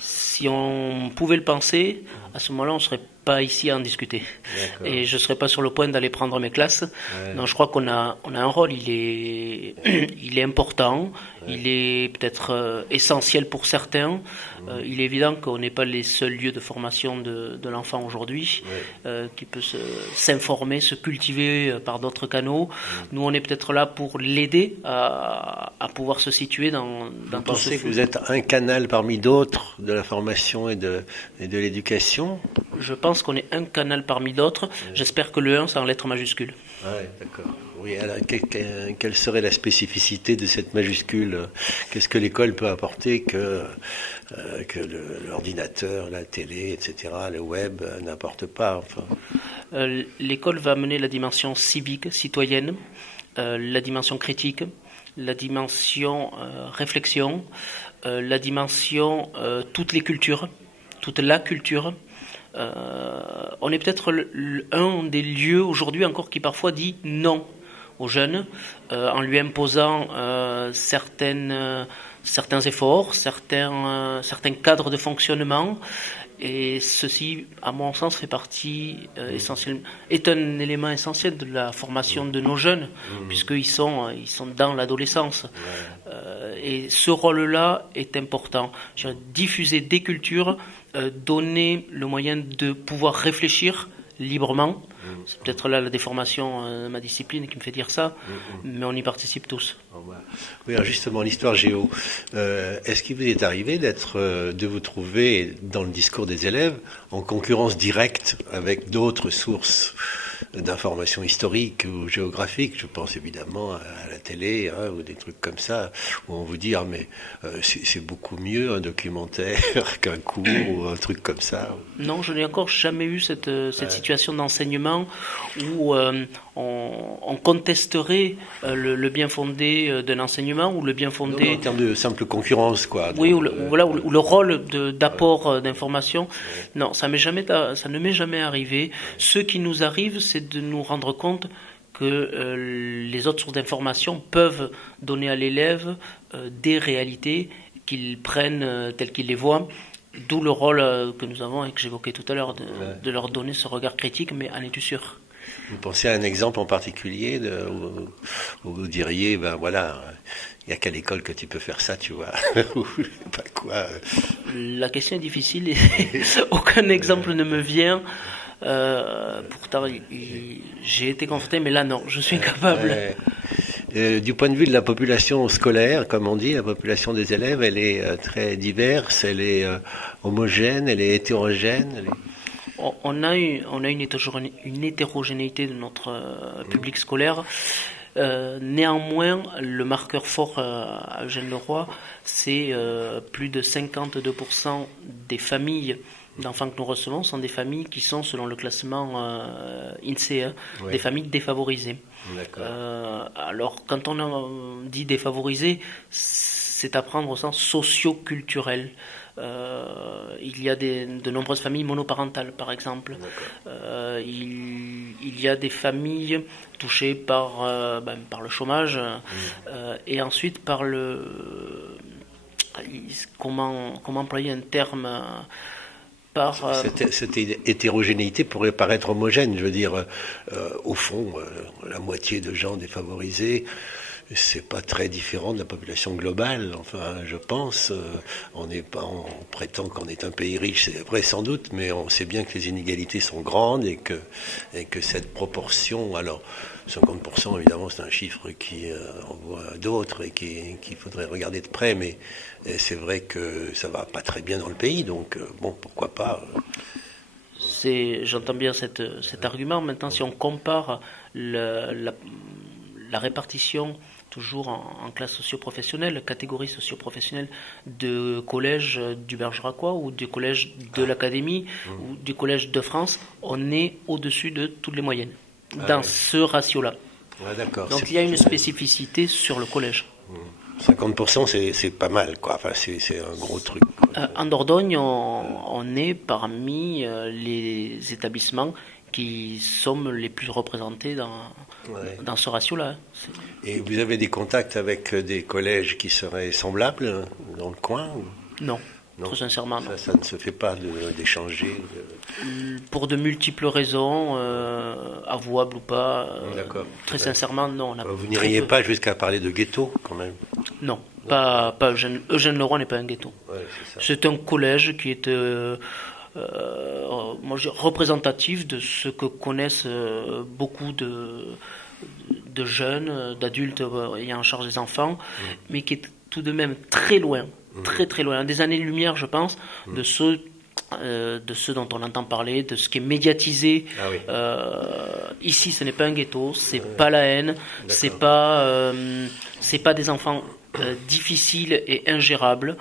Si on pouvait le penser, à ce moment-là, on ne serait pas ici à en discuter. D'accord. Et je ne serais pas sur le point d'aller prendre mes classes. Ouais. Non, je crois qu'on a un rôle, il est important, ouais. Il est peut-être essentiel pour certains. Il est évident qu'on n'est pas les seuls lieux de formation de l'enfant aujourd'hui, ouais. Qui peut s'informer, se cultiver par d'autres canaux. Nous, on est peut-être là pour l'aider à pouvoir se situer dans vous pensez que vous êtes un canal parmi d'autres de la formation et de l'éducation? Je pense qu'on est un canal parmi d'autres. J'espère que le 1, c'est en lettres majuscules. Ah ouais, d'accord. Oui, alors, quelle serait la spécificité de cette majuscule? Qu'est-ce que l'école peut apporter que l'ordinateur, la télé, etc., le web n'apporte pas, enfin. L'école va amener la dimension civique, citoyenne, la dimension critique, la dimension réflexion, la dimension toute les cultures, toute la culture. On est peut-être un des lieux aujourd'hui encore qui parfois dit non aux jeunes, en lui imposant certains efforts, certains cadres de fonctionnement. Et ceci, à mon sens, fait partie est un élément essentiel de la formation de nos jeunes, puisqu'ils sont dans l'adolescence. Et ce rôle-là est important. Diffuser des cultures, donner le moyen de pouvoir réfléchir librement. C'est peut-être là la déformation de ma discipline qui me fait dire ça, mais on y participe tous. Oui, alors justement, l'histoire géo, est-ce qu'il vous est arrivé de vous trouver dans le discours des élèves en concurrence directe avec d'autres sources d'informations historiques ou géographiques? Je pense évidemment à la télé, hein, ou des trucs comme ça, où on vous dit mais c'est beaucoup mieux un documentaire qu'un cours ou un truc comme ça. Non, je n'ai encore jamais eu cette situation d'enseignement où on contesterait le bien fondé d'un enseignement ou le bien fondé... Non, en termes de simple concurrence, quoi. Oui, ou le rôle d'apport d'information. Non, ça ne m'est jamais arrivé. Ce qui nous arrive, c'est de nous rendre compte que les autres sources d'information peuvent donner à l'élève des réalités qu'ils prennent telles qu'ils les voient. D'où le rôle que nous avons et que j'évoquais tout à l'heure de leur donner ce regard critique, mais en es-tu sûr? Vous pensez à un exemple en particulier où vous diriez, ben voilà, il n'y a qu'à l'école que tu peux faire ça, tu vois, ou pas quoi. La question est difficile et aucun exemple ne me vient. Pourtant, j'ai été confronté, mais là non, je suis incapable. Du point de vue de la population scolaire, comme on dit, la population des élèves, elle est très diverse, elle est homogène, elle est hétérogène. On a une hétérogénéité de notre public scolaire. Néanmoins, le marqueur fort à Eugène Leroy, c'est plus de 52% des familles d'enfants que nous recevons sont des familles qui sont, selon le classement INSEE, des familles défavorisées. Alors, quand on dit défavorisées, c'est à prendre au sens socio-culturel. Il y a de nombreuses familles monoparentales, par exemple. Il y a des familles touchées par le chômage et ensuite par comment employer un terme Cette hétérogénéité pourrait paraître homogène. Je veux dire, au fond, la moitié de gens défavorisés, c'est pas très différent de la population globale. Enfin, je pense, on prétend qu'on est un pays riche, c'est vrai sans doute, mais on sait bien que les inégalités sont grandes et que cette proportion, alors 50% évidemment c'est un chiffre qui envoie d'autres et qu'il faudrait regarder de près, mais c'est vrai que ça va pas très bien dans le pays, donc bon, pourquoi pas. J'entends bien cet argument. Maintenant, si on compare la répartition toujours en classe socio-professionnelle, catégorie socio-professionnelle de collège du Bergeracois ou du collège de l'Académie ou du collège de France, on est au-dessus de toutes les moyennes dans ce ratio-là. Donc il y a une spécificité sur le collège. 50% c'est pas mal, quoi. Enfin, c'est un gros truc. En Dordogne, on est parmi les établissements qui sommes les plus représentés dans ce ratio-là. Et vous avez des contacts avec des collèges qui seraient semblables dans le coin ou... Non, très sincèrement. Non. Ça ne se fait pas d'échanger Pour de multiples raisons, avouables ou pas, très sincèrement, non. Vous n'iriez pas jusqu'à parler de ghetto, quand même? Non, pas Eugène Leroy n'est pas un ghetto. C'est un collège qui est... représentatif de ce que connaissent beaucoup de jeunes, d'adultes ayant en charge des enfants, mais qui est tout de même très loin, très loin, des années-lumière, je pense, de ceux dont on entend parler, de ce qui est médiatisé. Ici, ce n'est pas un ghetto, c'est pas la haine, c'est pas des enfants difficiles et ingérables.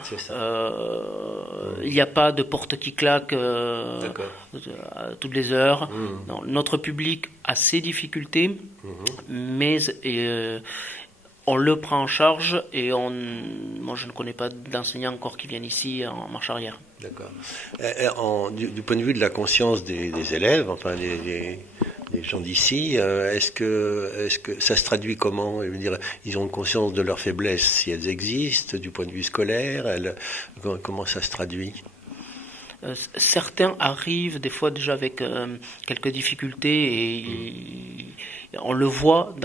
Il n'y a pas de porte qui claque à toutes les heures. Non, notre public a ses difficultés, mais on le prend en charge et moi je ne connais pas d'enseignants encore qui viennent ici en marche arrière. D'accord. Du point de vue de la conscience des élèves, enfin des gens d'ici, est-ce que ça se traduit comment? Je veux dire, ils ont conscience de leurs faiblesses si elles existent, du point de vue scolaire, comment ça se traduit? Certains arrivent des fois déjà avec quelques difficultés et on le voit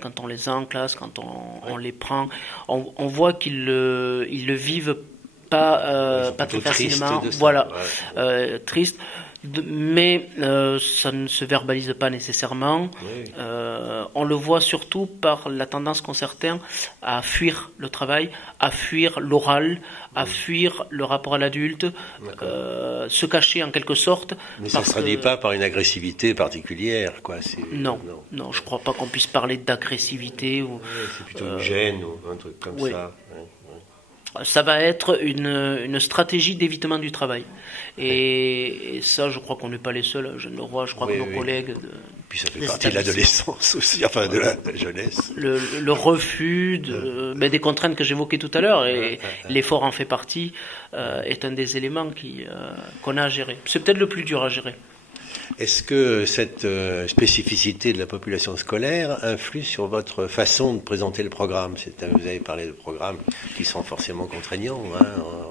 quand on les a en classe, quand on les prend, on voit qu'ils le vivent pas très facilement. Triste. Mais ça ne se verbalise pas nécessairement. On le voit surtout par la tendance qu'ont certains à fuir le travail, à fuir l'oral, à fuir le rapport à l'adulte, se cacher en quelque sorte. Mais ça ne se traduit pas par une agressivité particulière, quoi. Non, je ne crois pas qu'on puisse parler d'agressivité. C'est plutôt une gêne ou un truc comme ça. Ça va être une stratégie d'évitement du travail. Et ça, je crois qu'on n'est pas les seuls. Je crois que nos collègues... Puis ça fait partie de l'adolescence aussi, enfin de la jeunesse. Le refus des contraintes que j'évoquais tout à l'heure, et l'effort en fait partie, est un des éléments qu'on a à gérer. C'est peut-être le plus dur à gérer. Est-ce que cette spécificité de la population scolaire influe sur votre façon de présenter le programme? Vous avez parlé de programmes qui sont forcément contraignants,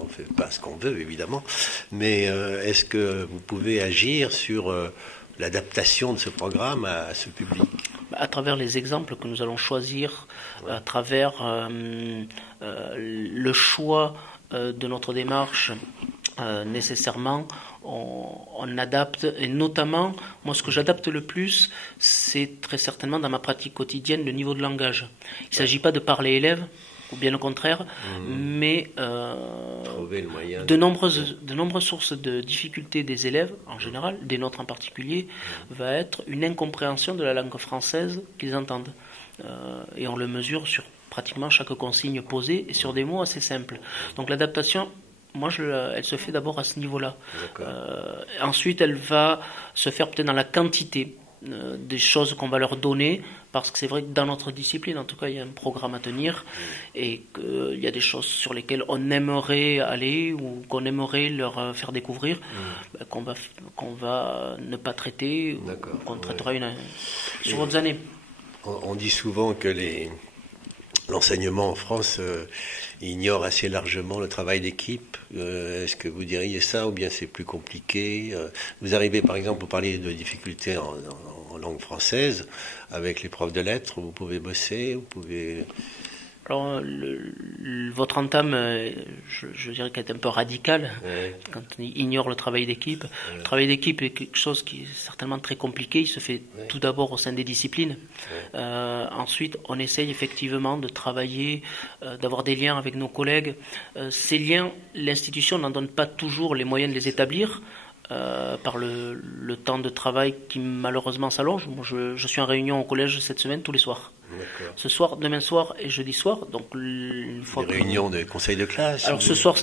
on ne fait pas ce qu'on veut évidemment, mais est-ce que vous pouvez agir sur l'adaptation de ce programme à ce public? À travers les exemples que nous allons choisir, à travers le choix de notre démarche, nécessairement, on adapte, et notamment, moi ce que j'adapte le plus, c'est très certainement dans ma pratique quotidienne le niveau de langage. Il ne s'agit pas de parler élève, ou bien au contraire, mais Trouver le moyen de nombreuses sources de difficultés des élèves, en général, des nôtres en particulier, va être une incompréhension de la langue française qu'ils entendent. Et on le mesure sur pratiquement chaque consigne posée et sur des mots assez simples. Donc l'adaptation, moi, elle se fait d'abord à ce niveau-là. Ensuite, elle va se faire peut-être dans la quantité des choses qu'on va leur donner, parce que c'est vrai que dans notre discipline, en tout cas, il y a un programme à tenir et qu'il y a des choses sur lesquelles on aimerait aller ou qu'on aimerait leur faire découvrir, qu'on va ne pas traiter ou qu'on traitera sur d'autres années. On dit souvent que l'enseignement en France ignore assez largement le travail d'équipe. Est-ce que vous diriez ça, ou bien c'est plus compliqué? Vous arrivez, par exemple, vous parlez de difficultés en langue française, avec les profs de lettres, vous pouvez bosser, vous pouvez... Alors, votre entame, je dirais qu'elle est un peu radicale, quand on ignore le travail d'équipe. Le travail d'équipe est quelque chose qui est certainement très compliqué. Il se fait tout d'abord au sein des disciplines. Ensuite, on essaye effectivement de travailler, d'avoir des liens avec nos collègues. Ces liens, l'institution n'en donne pas toujours les moyens de les établir. Par le temps de travail qui malheureusement s'allonge. Moi, je suis en réunion au collège cette semaine tous les soirs. Ce soir, demain soir et jeudi soir. Donc une fois réunions de conseil de classe. Alors ce soir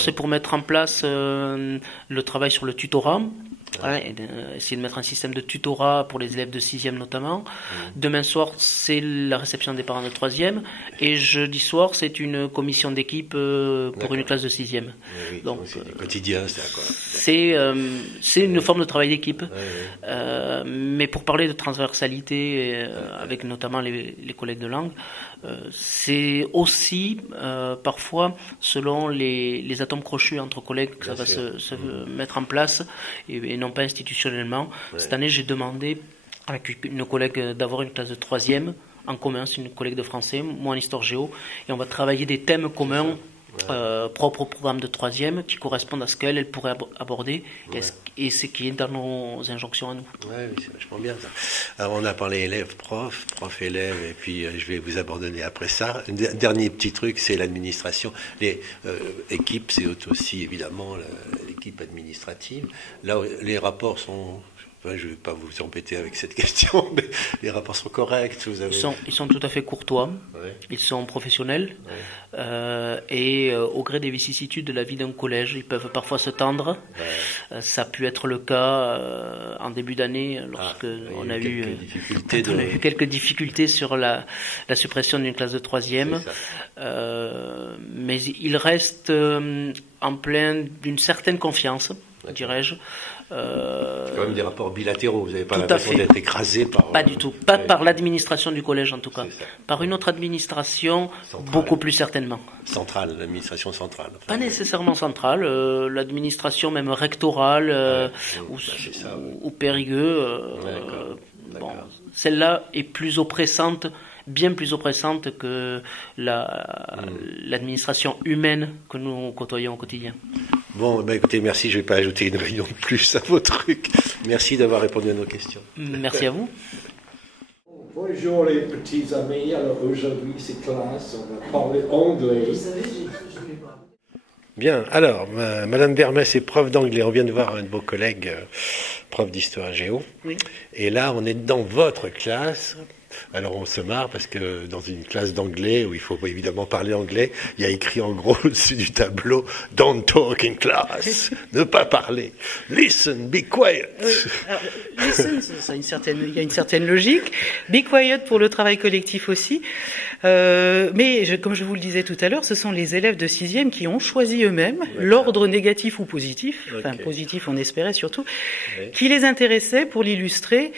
c'est pour mettre en place le travail sur le tutorat. Et essayer de mettre un système de tutorat pour les élèves de 6e notamment. Demain soir, c'est la réception des parents de 3e. Et jeudi soir, c'est une commission d'équipe pour une classe de 6e. Oui, donc c'est du quotidien, ça, quoi. C'est une forme de travail d'équipe. Mais pour parler de transversalité, avec notamment les collègues de langue, c'est aussi parfois selon les atomes crochus entre collègues que ça va se mettre en place et non pas institutionnellement. Cette année, j'ai demandé avec une collègue d'avoir une classe de 3e en commun, c'est une collègue de français, moi en histoire géo, et on va travailler des thèmes communs propres au programme de 3e qui correspondent à ce qu'elle pourrait aborder et ce qui est dans nos injonctions à nous. Oui, c'est vachement bien ça. Alors on a parlé élèves, prof-élève, et puis je vais vous abandonner après ça. Un dernier petit truc, c'est l'administration. Les équipes, c'est aussi évidemment l'équipe administrative. Là, les rapports sont... Enfin, je ne vais pas vous embêter avec cette question, mais les rapports sont corrects. Ils sont tout à fait courtois, ils sont professionnels, et au gré des vicissitudes de la vie d'un collège, ils peuvent parfois se tendre. Ça a pu être le cas en début d'année, lorsque on a eu quelques difficultés sur la suppression d'une classe de 3e. Mais il reste en plein d'une certaine confiance, dirais-je. C'est quand même des rapports bilatéraux, vous n'avez pas l'impression d'être écrasé par... Pas du tout, pas par l'administration du collège en tout cas, par une autre administration, centrale. Beaucoup plus certainement. Centrale, l'administration centrale. Enfin, pas nécessairement centrale, l'administration même rectorale ou Périgueux. Bon, celle-là est plus oppressante, bien plus oppressante que l'administration humaine que nous côtoyons au quotidien. Bon, écoutez, merci, je ne vais pas ajouter une réunion de plus à vos trucs. Merci d'avoir répondu à nos questions. Merci à vous. Bonjour les petits amis, alors aujourd'hui c'est classe, on va parler anglais. Bien, alors, Madame Bermès est prof d'anglais, on vient de voir un de vos collègues, prof d'histoire géo. Oui. Et là, on est dans votre classe. Alors on se marre parce que dans une classe d'anglais où il faut évidemment parler anglais, il y a écrit en gros au-dessus du tableau « Don't talk in class », ne pas parler. « Listen, be quiet ». Alors, listen, il y a une certaine logique. Be quiet pour le travail collectif aussi. Mais comme je vous le disais tout à l'heure, ce sont les élèves de 6e qui ont choisi eux-mêmes l'ordre négatif ou positif, enfin positif on espérait surtout, qui les intéressait pour l'illustrer.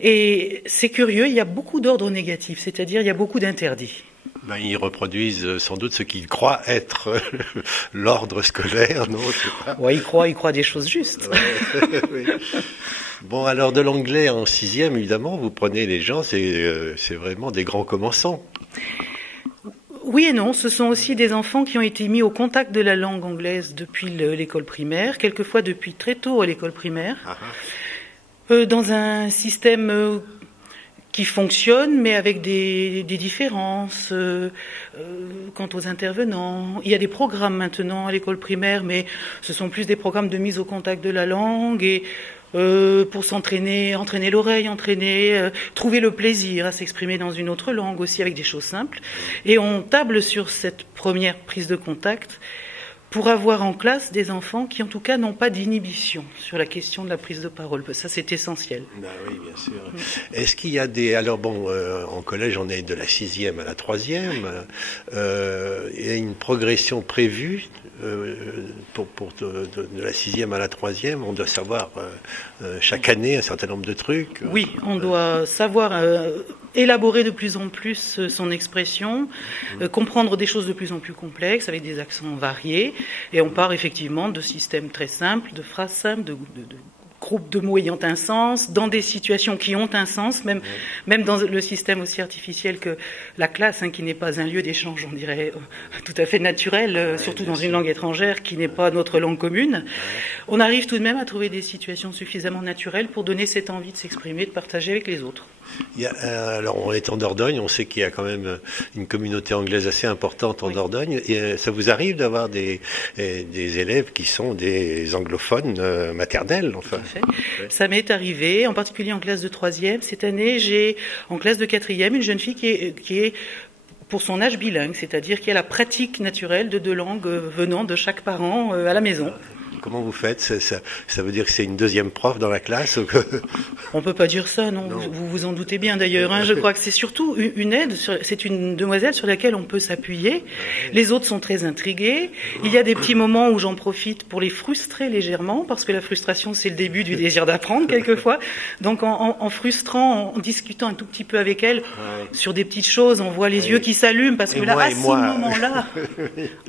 Et c'est curieux, il y a beaucoup d'ordres négatifs, c'est-à-dire il y a beaucoup d'interdits. Ben, ils reproduisent sans doute ce qu'ils croient être l'ordre scolaire, non? Ouais, ils croient des choses justes. Ouais, oui. Bon, alors de l'anglais en 6e, évidemment, vous prenez les gens, c'est vraiment des grands commençants. Oui et non, ce sont aussi des enfants qui ont été mis au contact de la langue anglaise depuis l'école primaire, quelquefois depuis très tôt à l'école primaire, dans un système qui fonctionne, mais avec des différences quant aux intervenants. Il y a des programmes maintenant à l'école primaire, mais ce sont plus des programmes de mise au contact de la langue et pour s'entraîner, entraîner l'oreille, trouver le plaisir à s'exprimer dans une autre langue aussi avec des choses simples. Et on table sur cette première prise de contact pour avoir en classe des enfants qui, en tout cas, n'ont pas d'inhibition sur la question de la prise de parole. Ça, c'est essentiel. Ben oui, bien sûr. Est-ce qu'il y a des... Alors bon, en collège, on est de la 6e à la 3e. Il y a une progression prévue de la 6e à la 3e. On doit savoir chaque année un certain nombre de trucs. Oui, on doit savoir... élaborer de plus en plus son expression, comprendre des choses de plus en plus complexes avec des accents variés, et on part effectivement de systèmes très simples, de phrases simples, de groupes de mots ayant un sens, dans des situations qui ont un sens, même dans le système aussi artificiel que la classe, qui n'est pas un lieu d'échange, on dirait, tout à fait naturel, surtout dans une langue étrangère qui n'est pas notre langue commune. On arrive tout de même à trouver des situations suffisamment naturelles pour donner cette envie de s'exprimer, de partager avec les autres. Alors, on est en Dordogne, on sait qu'il y a quand même une communauté anglaise assez importante en Dordogne. Et ça vous arrive d'avoir des élèves qui sont des anglophones maternels, enfin? Ça m'est arrivé, en particulier en classe de 3e. Cette année, j'ai en classe de 4e une jeune fille qui est pour son âge bilingue, c'est-à-dire qui a la pratique naturelle de 2 langues venant de chaque parent à la maison. Comment vous faites? Ça veut dire que c'est une deuxième prof dans la classe? On peut pas dire ça, non. Vous vous en doutez bien d'ailleurs. Je crois que c'est surtout une aide. C'est une demoiselle sur laquelle on peut s'appuyer. Les autres sont très intrigués. Il y a des petits moments où j'en profite pour les frustrer légèrement, parce que la frustration, c'est le début du désir d'apprendre quelquefois. Donc en frustrant, en discutant un tout petit peu avec elle sur des petites choses, on voit les yeux qui s'allument, parce que là, à ce moment-là,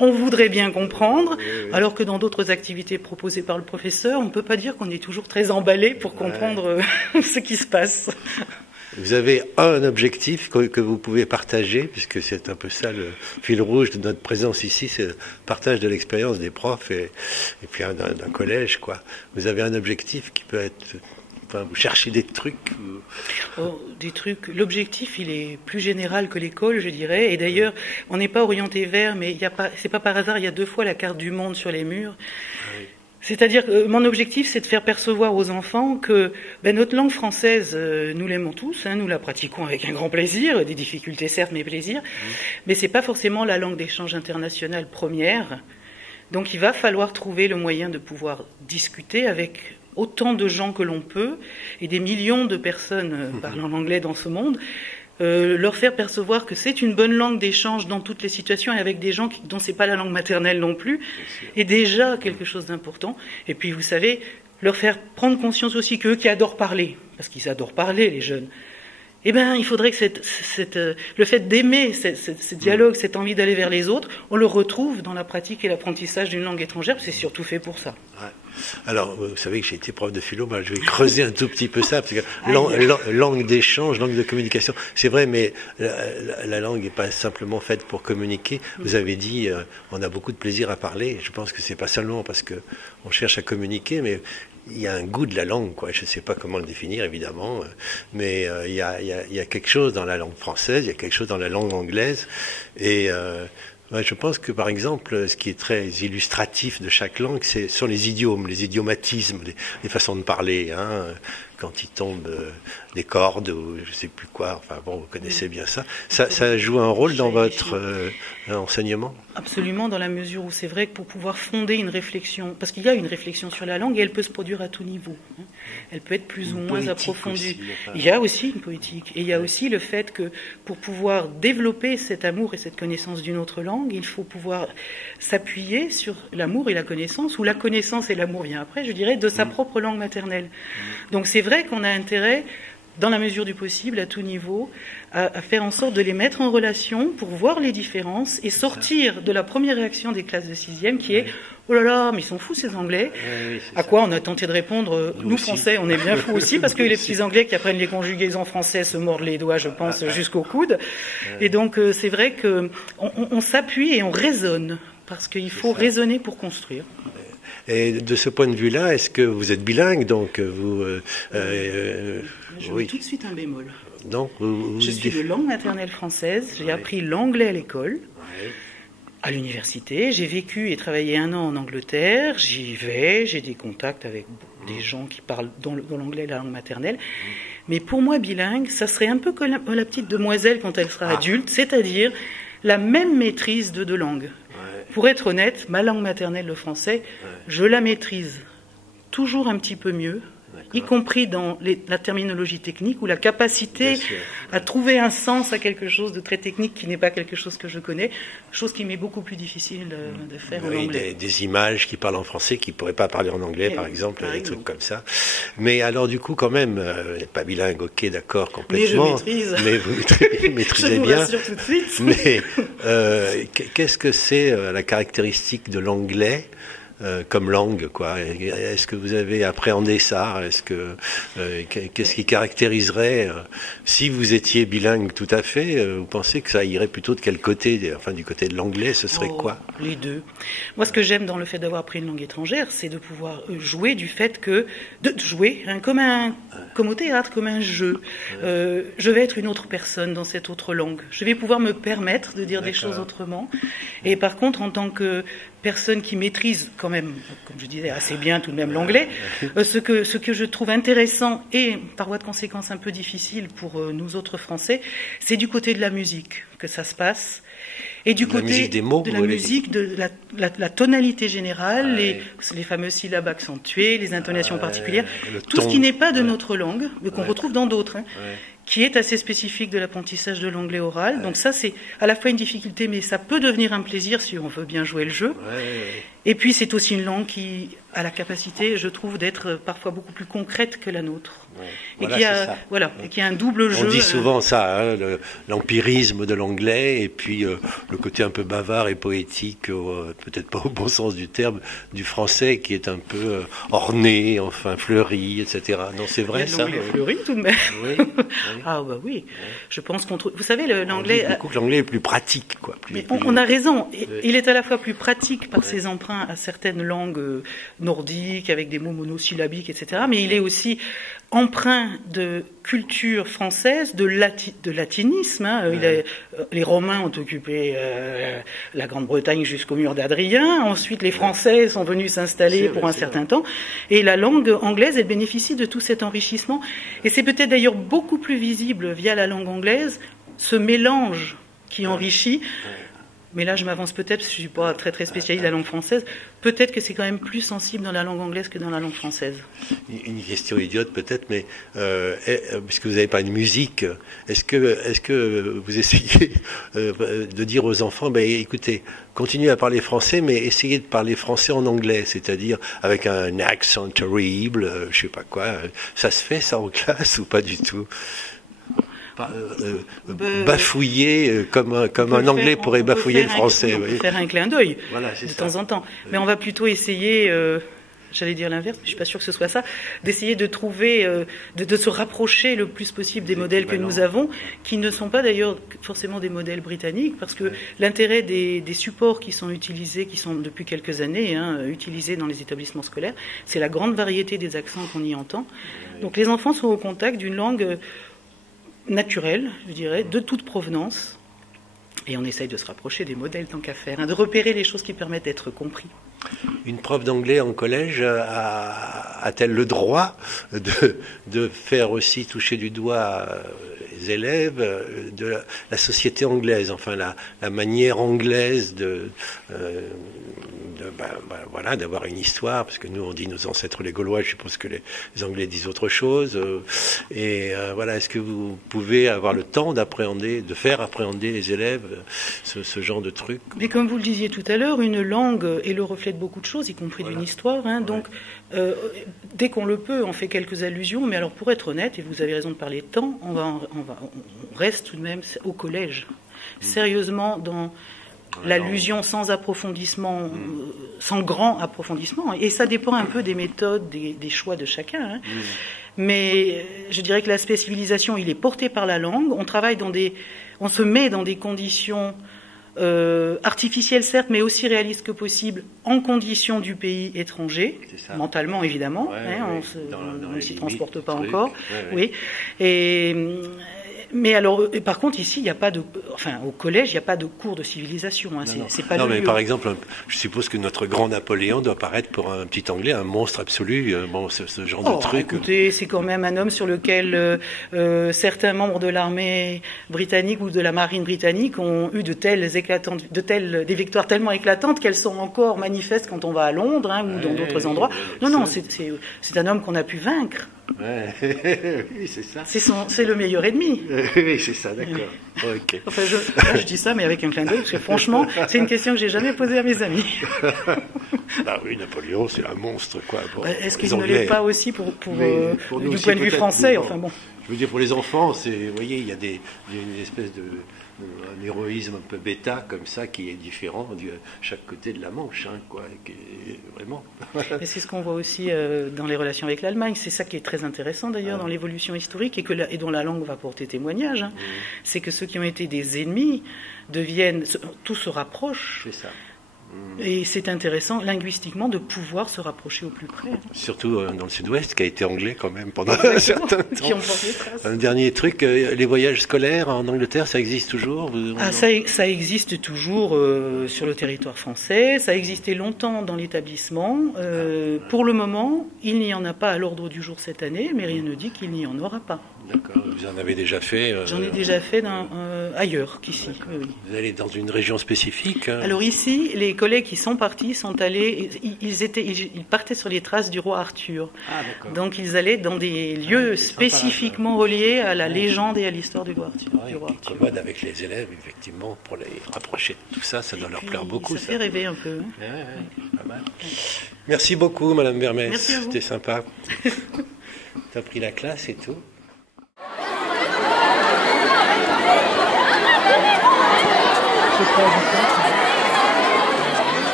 on voudrait bien comprendre, alors que dans d'autres activités proposé par le professeur, on ne peut pas dire qu'on est toujours très emballé pour comprendre ce qui se passe. Vous avez un objectif que vous pouvez partager, puisque c'est un peu ça le fil rouge de notre présence ici, c'est le partage de l'expérience des profs et puis d'un collège, quoi. Vous avez un objectif qui peut être... Enfin, vous cherchez des trucs. Des trucs. L'objectif, il est plus général que l'école, je dirais. Et d'ailleurs, on n'est pas orienté vers, mais c'est pas par hasard, il y a 2 fois la carte du monde sur les murs. Oui. C'est-à-dire que mon objectif, c'est de faire percevoir aux enfants que notre langue française, nous l'aimons tous, nous la pratiquons avec un grand plaisir, des difficultés certes, mais plaisir. Mais c'est pas forcément la langue d'échange international première. Donc il va falloir trouver le moyen de pouvoir discuter avec autant de gens que l'on peut, et des millions de personnes parlant l'anglais dans ce monde, leur faire percevoir que c'est une bonne langue d'échange dans toutes les situations et avec des gens dont c'est pas la langue maternelle non plus, est déjà quelque chose d'important. Et puis vous savez, leur faire prendre conscience aussi qu'eux qui adorent parler, parce qu'ils adorent parler les jeunes, il faudrait que le fait d'aimer ce dialogue, cette envie d'aller vers les autres, on le retrouve dans la pratique et l'apprentissage d'une langue étrangère, c'est surtout fait pour ça. Ouais. Alors, vous savez que j'ai été prof de philo, je vais creuser un tout petit peu ça, parce que langue d'échange, langue de communication, c'est vrai, mais la langue n'est pas simplement faite pour communiquer. Vous avez dit, on a beaucoup de plaisir à parler. Je pense que c'est pas seulement parce que on cherche à communiquer, mais il y a un goût de la langue, quoi. Je ne sais pas comment le définir, évidemment, mais il y a quelque chose dans la langue française, il y a quelque chose dans la langue anglaise, et je pense que, par exemple, ce qui est très illustratif de chaque langue, sont les idiomes, les idiomatismes, les façons de parler, quand il tombe des cordes ou je sais plus quoi. Enfin bon, vous connaissez bien ça. Ça joue un rôle dans votre enseignement? Absolument, dans la mesure où c'est vrai que pour pouvoir fonder une réflexion, parce qu'il y a une réflexion sur la langue et elle peut se produire à tout niveau. Elle peut être plus ou moins approfondie. Il y a aussi une poétique. Et il y a aussi le fait que pour pouvoir développer cet amour et cette connaissance d'une autre langue, il faut pouvoir s'appuyer sur l'amour et la connaissance, ou la connaissance et l'amour vient après, je dirais, de sa propre langue maternelle. Donc c'est vrai qu'on a intérêt dans la mesure du possible, à tout niveau, à faire en sorte de les mettre en relation pour voir les différences et sortir de la première réaction des classes de 6e qui est « Oh là là, mais ils sont fous ces Anglais !» À quoi on a tenté de répondre « Nous Français, on est bien fous aussi, parce que les petits Anglais qui apprennent les conjugaisons français se mordent les doigts, je pense, jusqu'au coude. » Et donc c'est vrai qu'on s'appuie et on raisonne, parce qu'il faut raisonner pour construire. Et de ce point de vue-là, est-ce que vous êtes bilingue, donc vous Je mets tout de suite un bémol. Donc, je suis de langue maternelle française, j'ai appris l'anglais à l'école, à l'université, j'ai vécu et travaillé 1 an en Angleterre, j'y vais, j'ai des contacts avec des gens qui parlent dans l'anglais la langue maternelle, mais pour moi bilingue, ça serait un peu comme la petite demoiselle quand elle sera adulte, c'est-à-dire la même maîtrise de 2 langues. Pour être honnête, ma langue maternelle, le français, je la maîtrise toujours un petit peu mieux, y compris dans la terminologie technique ou la capacité à trouver un sens à quelque chose de très technique qui n'est pas quelque chose que je connais, chose qui m'est beaucoup plus difficile de faire en anglais. Des images qui parlent en français qui ne pourraient pas parler en anglais, par exemple, des trucs comme ça. Mais alors du coup, quand même, pas bilingue, ok, d'accord, complètement. Mais je maîtrise. Mais vous maîtrisez bien. Je vous rassure tout de suite. Mais qu'est-ce que c'est la caractéristique de l'anglais comme langue, quoi? Est-ce que vous avez appréhendé ça? Est-ce que qu'est-ce qui caractériserait si vous étiez bilingue tout à fait? Vous pensez que ça irait plutôt de quel côté? Enfin, du côté de l'anglais, ce serait quoi? Les deux. Moi, ce que j'aime dans le fait d'avoir appris une langue étrangère, c'est de pouvoir jouer du fait que de jouer comme au théâtre, comme un jeu. Je vais être une autre personne dans cette autre langue. Je vais pouvoir me permettre de dire des choses autrement. Et par contre, en tant que personne qui maîtrise quand même, comme je disais, assez bien tout de même l'anglais, ce que je trouve intéressant et par voie de conséquence un peu difficile pour nous autres Français, c'est du côté de la musique que ça se passe. Et du côté de la musique, de la tonalité générale, les fameuses syllabes accentuées, les intonations particulières, tout ce qui n'est pas de notre langue, mais qu'on retrouve dans d'autres, qui est assez spécifique de l'apprentissage de l'anglais oral. Donc ça, c'est à la fois une difficulté, mais ça peut devenir un plaisir si on veut bien jouer le jeu. Et puis c'est aussi une langue qui a la capacité, je trouve, d'être parfois beaucoup plus concrète que la nôtre. Et qui a un double jeu. On dit souvent ça, hein, l'empirisme de l'anglais et puis le côté un peu bavard et poétique, peut-être pas au bon sens du terme, du français qui est un peu orné, enfin fleuri, etc. Non, c'est vrai ça. L'anglais fleuri tout de même. Oui. Ah bah oui. Je pense qu'on trouve. Vous savez, l'anglais. On dit beaucoup que l'anglais est plus pratique, quoi. On a raison. Il est à la fois plus pratique par ses emprunts à certaines langues nordiques avec des mots monosyllabiques, etc. Mais il est aussi empreint de culture française, de latinisme. Les Romains ont occupé la Grande-Bretagne jusqu'au mur d'Adrien. Ensuite, les Français sont venus s'installer pour un certain temps. Et la langue anglaise, elle bénéficie de tout cet enrichissement. Et c'est peut-être d'ailleurs beaucoup plus visible via la langue anglaise, ce mélange qui enrichit. Mais là, je m'avance peut-être, parce que je ne suis pas très très spécialiste de la langue française. Peut-être que c'est quand même plus sensible dans la langue anglaise que dans la langue française. Une question idiote peut-être, mais puisque vous n'avez pas de musique, est-ce que vous essayez de dire aux enfants, écoutez, continuez à parler français, mais essayez de parler français en anglais, c'est-à-dire avec un accent terrible, je sais pas quoi. Ça se fait ça en classe ou pas du tout? Bafouiller comme un anglais pourrait bafouiller le français. On peut faire un clin d'œil de temps en temps. Mais on va plutôt essayer, j'allais dire l'inverse, mais je suis pas sûr que ce soit ça, d'essayer de trouver, de se rapprocher le plus possible des modèles que nous avons, qui ne sont pas d'ailleurs forcément des modèles britanniques, parce que l'intérêt des supports qui sont utilisés, qui sont depuis quelques années utilisés dans les établissements scolaires, c'est la grande variété des accents qu'on y entend. Donc les enfants sont au contact d'une langue naturelle, je dirais, de toute provenance, et on essaye de se rapprocher des modèles tant qu'à faire, de repérer les choses qui permettent d'être compris. Une prof d'anglais en collège a-t-elle le droit de faire aussi toucher du doigt les élèves de la société anglaise, enfin la manière anglaise de voilà, d'avoir une histoire, parce que nous on dit nos ancêtres les Gaulois, je suppose que les Anglais disent autre chose. Voilà, est-ce que vous pouvez avoir le temps de faire appréhender les élèves ce genre de truc? Mais comme vous le disiez tout à l'heure, une langue est le reflet de beaucoup de choses, y compris d'une histoire. Donc, dès qu'on le peut, on fait quelques allusions. Mais alors, pour être honnête, et vous avez raison de parler de temps, on reste tout de même au collège. Sérieusement, dans l'allusion sans approfondissement, sans grand approfondissement. Et ça dépend un peu des méthodes, des choix de chacun. Mais je dirais que l'aspect civilisation, il est porté par la langue. On se met dans des conditions artificielles certes, mais aussi réalistes que possible, en conditions du pays étranger, mentalement évidemment. On ne s'y transporte pas encore. Mais alors, par contre, ici, il n'y a pas au collège, il n'y a pas de cours de civilisation. C'est pas mais par exemple, je suppose que notre grand Napoléon doit paraître pour un petit Anglais un monstre absolu. Ce genre de truc. Écoutez, c'est quand même un homme sur lequel certains membres de l'armée britannique ou de la marine britannique ont eu des victoires tellement éclatantes qu'elles sont encore manifestes quand on va à Londres ou dans d'autres endroits. Non, c'est un homme qu'on a pu vaincre. Oui, c'est ça. C'est le meilleur ennemi. Oui, c'est ça, d'accord. Okay. Enfin, je dis ça, mais avec un clin d'œil, parce que franchement, c'est une question que j'ai jamais posée à mes amis. Oui, Napoléon, c'est un monstre, quoi. Est-ce qu'il ne l'est pas aussi pour du point de vue français, enfin bon. Je veux dire, pour les enfants, vous voyez, il y a une espèce un héroïsme un peu bêta comme ça qui est différent de chaque côté de la Manche, vraiment. Et c'est ce qu'on voit aussi dans les relations avec l'Allemagne. C'est ça qui est très intéressant d'ailleurs dans l'évolution historique et dont la langue va porter témoignage. C'est que ceux qui ont été des ennemis tout se rapproche. C'est ça. Et c'est intéressant linguistiquement de pouvoir se rapprocher au plus près. Surtout dans le sud-ouest, qui a été anglais quand même pendant un certain temps. Qui ont porté les traces. Un dernier truc, les voyages scolaires en Angleterre, ça existe toujours? Ça existe toujours sur le territoire français. Ça a existé longtemps dans l'établissement. Pour le moment, il n'y en a pas à l'ordre du jour cette année, mais rien ne dit qu'il n'y en aura pas. D'accord. Vous en avez déjà fait J'en ai déjà fait ailleurs qu'ici. Oui. Vous allez dans une région spécifique Alors ici, les collègues qui sont partis sont allés. Ils partaient sur les traces du roi Arthur. Donc ils allaient dans des lieux spécifiquement reliés à la légende et à l'histoire du roi Arthur. Commode avec les élèves, effectivement, pour les rapprocher de tout ça, ça doit leur plaire beaucoup. Ça fait rêver un peu. Pas mal. Merci beaucoup, Madame Bermès. C'était sympa. T'as pris la classe et tout.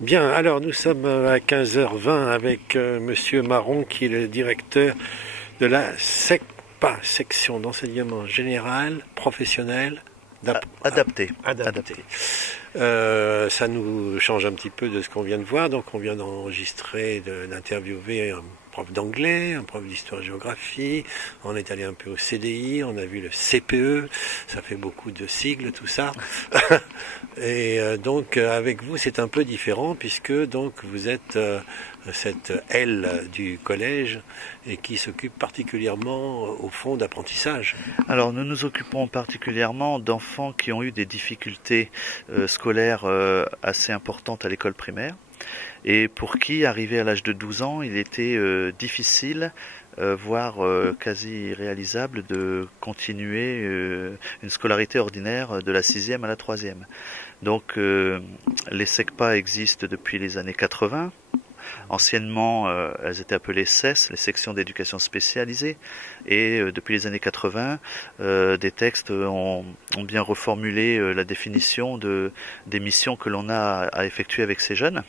Bien, alors nous sommes à 15h20 avec Monsieur Marron, qui est le directeur de la SECPA, section d'enseignement général, professionnel, adapté. Ça nous change un petit peu de ce qu'on vient de voir. Donc on vient d'interviewer un prof d'anglais, un prof d'histoire-géographie, on est allé un peu au CDI, on a vu le CPE, ça fait beaucoup de sigles tout ça. Et donc avec vous c'est un peu différent puisque donc vous êtes cette aile du collège et qui s'occupe particulièrement au fond d'apprentissage. Alors nous nous occupons particulièrement d'enfants qui ont eu des difficultés scolaires assez importantes à l'école primaire et pour qui, arrivé à l'âge de 12 ans, il était difficile, voire quasi irréalisable de continuer une scolarité ordinaire de la 6e à la 3e. Donc les SECPA existent depuis les années 80. Anciennement, elles étaient appelées SES, les sections d'éducation spécialisée, et depuis les années 80, des textes ont bien reformulé la définition des missions que l'on a à effectuer avec ces jeunes.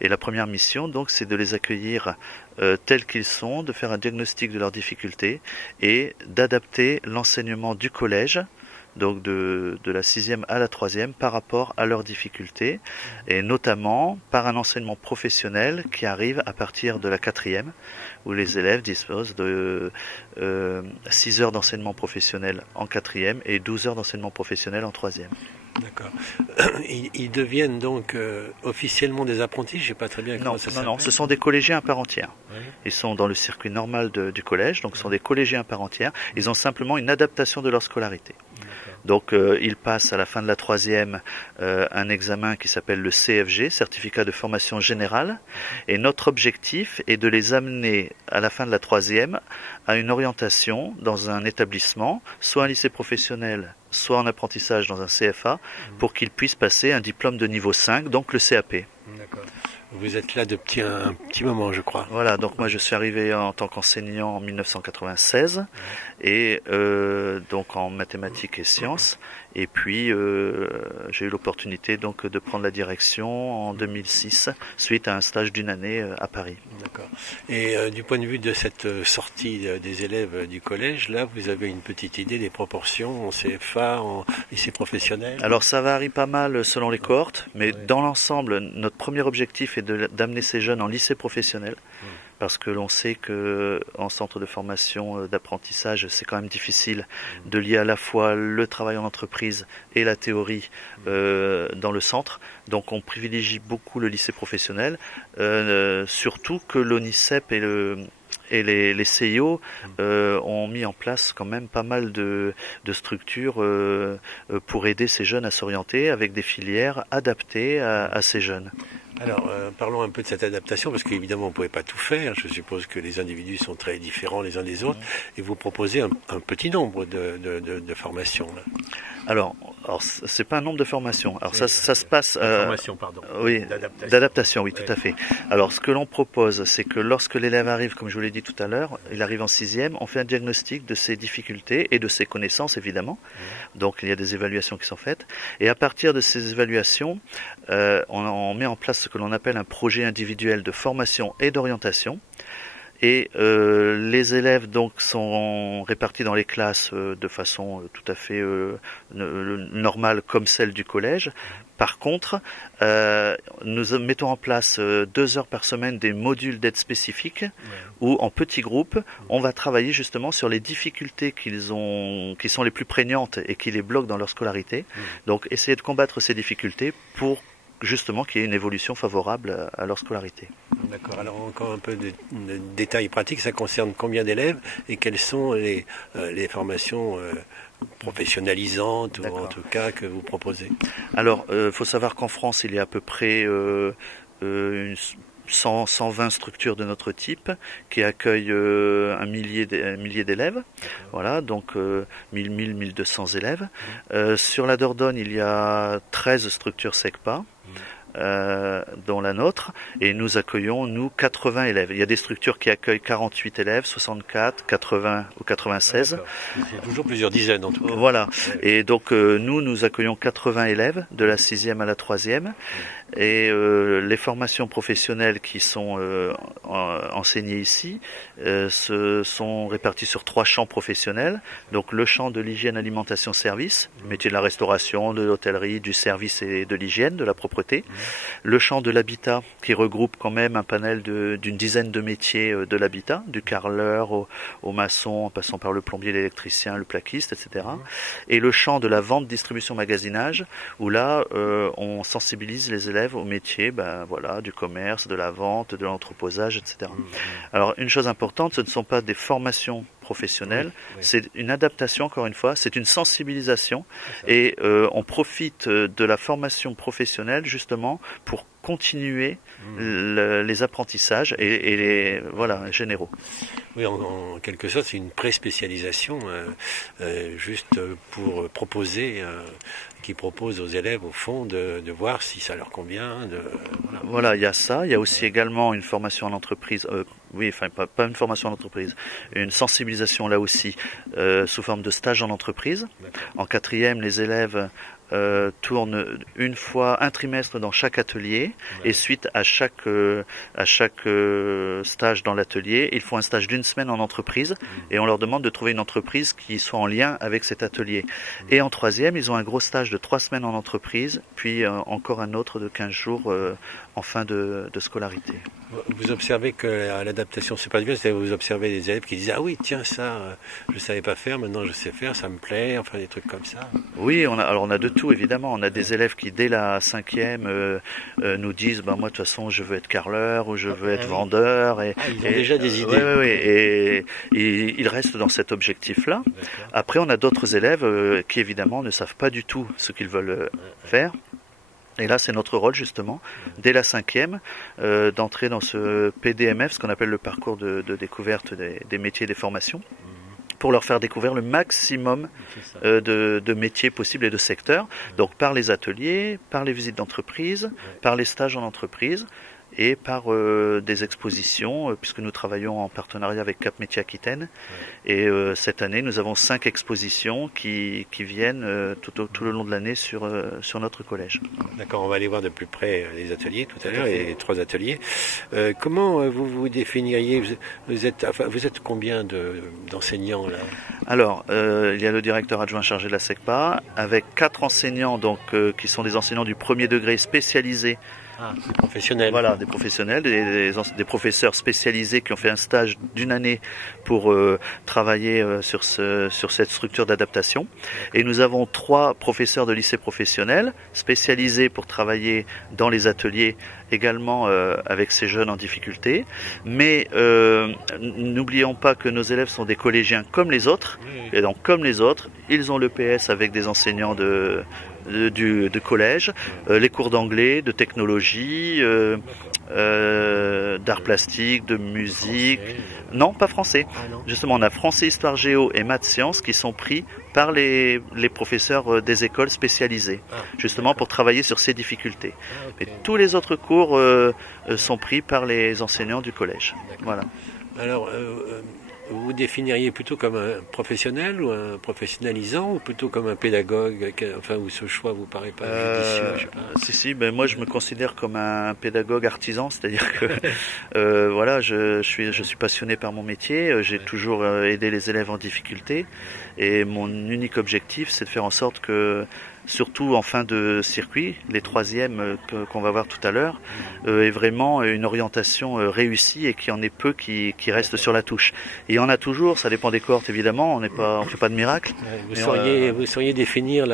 Et la première mission, donc, c'est de les accueillir tels qu'ils sont, de faire un diagnostic de leurs difficultés et d'adapter l'enseignement du collège, donc de la 6e à la 3e par rapport à leurs difficultés, et notamment par un enseignement professionnel qui arrive à partir de la 4e, où les élèves disposent de 6 heures d'enseignement professionnel en 4e et 12 heures d'enseignement professionnel en 3e. D'accord. Ils deviennent donc officiellement des apprentis, je ne sais pas très bien comment ça s'appelle. Non, ce sont des collégiens à part entière. Oui. Ils sont dans le circuit normal du collège, donc ce sont des collégiens à part entière. Ils ont simplement une adaptation de leur scolarité. Donc ils passent à la fin de la troisième un examen qui s'appelle le CFG, certificat de formation générale, et notre objectif est de les amener à la fin de la troisième à une orientation dans un établissement, soit un lycée professionnel, soit en apprentissage dans un CFA, pour qu'ils puissent passer un diplôme de niveau 5, donc le CAP. D'accord. Vous êtes là depuis un petit moment, je crois. Voilà, donc moi je suis arrivé en tant qu'enseignant en 1996, et donc en mathématiques et sciences, et puis j'ai eu l'opportunité donc de prendre la direction en 2006, suite à un stage d'une année à Paris. D'accord. Et du point de vue de cette sortie des élèves du collège, là vous avez une petite idée des proportions en CFA, en lycée professionnel? Alors ça varie pas mal selon les cohortes, mais dans l'ensemble, notre premier objectif est d'amener ces jeunes en lycée professionnel, parce que l'on sait que en centre de formation d'apprentissage, c'est quand même difficile de lier à la fois le travail en entreprise et la théorie dans le centre. Donc on privilégie beaucoup le lycée professionnel, surtout que l'ONICEP et les CIO ont mis en place quand même pas mal de structures pour aider ces jeunes à s'orienter avec des filières adaptées à ces jeunes. Alors, parlons un peu de cette adaptation, parce qu'évidemment, on ne pouvait pas tout faire. Je suppose que les individus sont très différents les uns des autres, et vous proposez un petit nombre de formations. Là. Alors c'est pas un nombre de formations. Alors ça se passe. Formation, pardon. Oui, d'adaptation, oui, tout à fait. Alors ce que l'on propose, c'est que lorsque l'élève arrive, comme je vous l'ai dit tout à l'heure, il arrive en sixième, on fait un diagnostic de ses difficultés et de ses connaissances, évidemment. Donc il y a des évaluations qui sont faites, et à partir de ces évaluations, on met en place ce que l'on appelle un projet individuel de formation et d'orientation. Et les élèves donc sont répartis dans les classes de façon tout à fait normale comme celle du collège. Par contre, nous mettons en place 2 heures par semaine des modules d'aide spécifiques où en petits groupes, on va travailler justement sur les difficultés qui sont les plus prégnantes et qui les bloquent dans leur scolarité. Donc essayer de combattre ces difficultés pour justement qu'il y ait une évolution favorable à leur scolarité. D'accord, alors encore un peu de détails pratiques, ça concerne combien d'élèves et quelles sont les formations professionnalisantes ou en tout cas que vous proposez? Alors, faut savoir qu'en France, il y a à peu près 120 structures de notre type qui accueillent un millier d'élèves. Voilà, donc 1200 élèves. Sur la Dordogne, il y a 13 structures SECPA. Dont la nôtre, et nous accueillons 80 élèves. Il y a des structures qui accueillent 48 élèves, 64, 80 ou 96. Il y a toujours plusieurs dizaines en tout cas. Voilà. Et donc nous accueillons 80 élèves de la 6e à la 3e. Et les formations professionnelles qui sont enseignées ici se sont réparties sur 3 champs professionnels. Donc le champ de l'hygiène, alimentation, service, métier de la restauration, de l'hôtellerie, du service et de l'hygiène, de la propreté. Le champ de l'habitat qui regroupe quand même un panel d'une dizaine de métiers de l'habitat, du carreleur au maçon, en passant par le plombier, l'électricien, le plaquiste, etc. Et le champ de la vente, distribution, magasinage, où là on sensibilise les élèves au métier du commerce, de la vente, de l'entreposage, etc. Alors une chose importante, ce ne sont pas des formations professionnelles, c'est une adaptation, encore une fois, c'est une sensibilisation, et on profite de la formation professionnelle justement pour continuer les apprentissages et les généraux. Oui, en quelque sorte, c'est une pré-spécialisation juste pour proposer, qui propose aux élèves au fond de voir si ça leur convient. Voilà, il y a ça. Il y a aussi également une formation en entreprise. Pas une formation en entreprise, une sensibilisation là aussi sous forme de stage en entreprise. En 4e, les élèves tournent un trimestre dans chaque atelier, et suite à chaque stage dans l'atelier, ils font un stage d'1 semaine en entreprise, et on leur demande de trouver une entreprise qui soit en lien avec cet atelier. Et en 3e, ils ont un gros stage de 3 semaines en entreprise, puis encore un autre de 15 jours en fin de scolarité. Vous observez que l'adaptation se passe bien, c'est-à-dire vous observez des élèves qui disent « Ah oui, tiens, ça, je ne savais pas faire, maintenant je sais faire, ça me plaît », enfin des trucs comme ça. Oui, on a de tout. tout, évidemment. On a des élèves qui, dès la 5e, nous disent, moi, de toute façon, je veux être carreleur ou je veux être vendeur. Ils ont déjà des idées. Oui, et ils restent dans cet objectif-là. Après, on a d'autres élèves qui, évidemment, ne savent pas du tout ce qu'ils veulent faire. Et là, c'est notre rôle, justement, dès la 5e, d'entrer dans ce PDMF, ce qu'on appelle le parcours de découverte des métiers et des formations, pour leur faire découvrir le maximum de métiers possibles et de secteurs. Donc, par les ateliers, par les visites d'entreprise, par les stages en entreprise, et par des expositions, puisque nous travaillons en partenariat avec Cap Métiers Aquitaine. Et cette année, nous avons 5 expositions qui viennent tout le long de l'année sur notre collège. D'accord, on va aller voir de plus près les ateliers tout à l'heure, les 3 ateliers. Comment vous vous définiriez? Vous êtes combien d'enseignants là? Alors, il y a le directeur adjoint chargé de la SECPA, avec 4 enseignants donc qui sont des enseignants du premier degré spécialisés. Des professionnels. Voilà, des professionnels, des professeurs spécialisés qui ont fait un stage d'1 année pour travailler sur cette structure d'adaptation. Et nous avons 3 professeurs de lycée professionnel spécialisés pour travailler dans les ateliers également avec ces jeunes en difficulté. Mais n'oublions pas que nos élèves sont des collégiens comme les autres. Et donc comme les autres, ils ont l'EPS avec des enseignants de collège, les cours d'anglais, de technologie, d'art plastique, de musique. Non, pas français. Justement, on a français, histoire, géo et maths sciences qui sont pris par les professeurs des écoles spécialisées, justement pour travailler sur ces difficultés. Et tous les autres cours sont pris par les enseignants du collège. Voilà. Alors, vous vous définiriez plutôt comme un professionnel ou un professionnalisant ou plutôt comme un pédagogue, où ce choix vous paraît pas judicieux, je sais pas. Si, moi je me considère comme un pédagogue artisan, c'est-à-dire que je suis passionné par mon métier, j'ai toujours aidé les élèves en difficulté et mon unique objectif c'est de faire en sorte que, surtout en fin de circuit, les 3e qu'on va voir tout à l'heure, est vraiment une orientation réussie et qu'il y en ait peu qui restent sur la touche. Et il y en a toujours, ça dépend des cohortes évidemment, on fait pas de miracle. Vous sauriez définir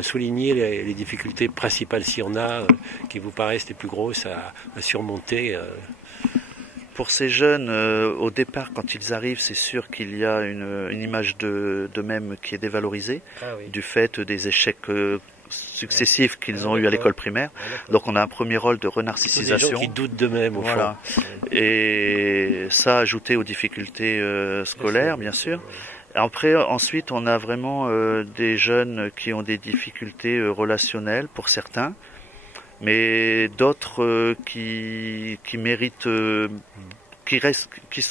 souligner les difficultés principales s'il y en a, qui vous paraissent les plus grosses à surmonter. Pour ces jeunes, au départ, quand ils arrivent, c'est sûr qu'il y a une image d'eux-mêmes qui est dévalorisée, du fait des échecs successifs qu'ils ont eu à l'école primaire. Donc on a un premier rôle de renarcissisation. Des gens qui doutent d'eux-mêmes, au fond. Et ça, ajouté aux difficultés scolaires, bien sûr. Ensuite, on a vraiment des jeunes qui ont des difficultés relationnelles, pour certains, mais d'autres qui méritent,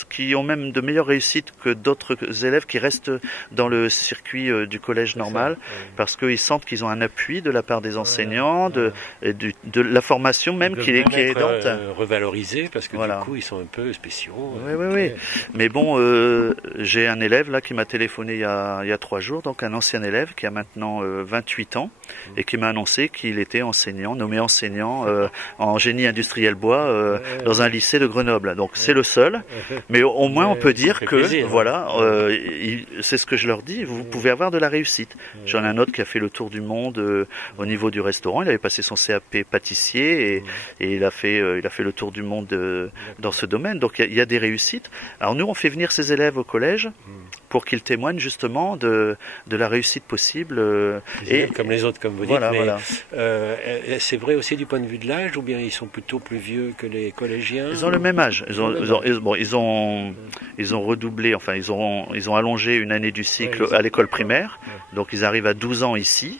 qui ont même de meilleures réussites que d'autres élèves qui restent dans le circuit du collège normal, parce qu'ils sentent qu'ils ont un appui de la part des enseignants, de la formation même qui est aidante. Revalorisé, parce que du coup ils sont un peu spéciaux. Oui. Mais bon, j'ai un élève là qui m'a téléphoné il y a 3 jours, donc un ancien élève qui a maintenant 28 ans et qui m'a annoncé qu'il était nommé enseignant en génie industriel bois dans un lycée de Grenoble. Donc c'est le seul, mais au moins on peut dire que c'est ce que je leur dis, vous pouvez avoir de la réussite. J'en ai un autre qui a fait le tour du monde au niveau du restaurant, il avait passé son CAP pâtissier et il a fait le tour du monde dans ce domaine. Donc il y a des réussites. Alors nous on fait venir ces élèves au collège pour qu'ils témoignent justement de la réussite possible. Comme les autres, comme vous dites. C'est vrai aussi du point de vue de l'âge, ou bien ils sont plutôt plus vieux que les collégiens? Ils ont le même âge. Ils ont redoublé, enfin ils ont allongé une année du cycle à l'école primaire, donc ils arrivent à 12 ans ici,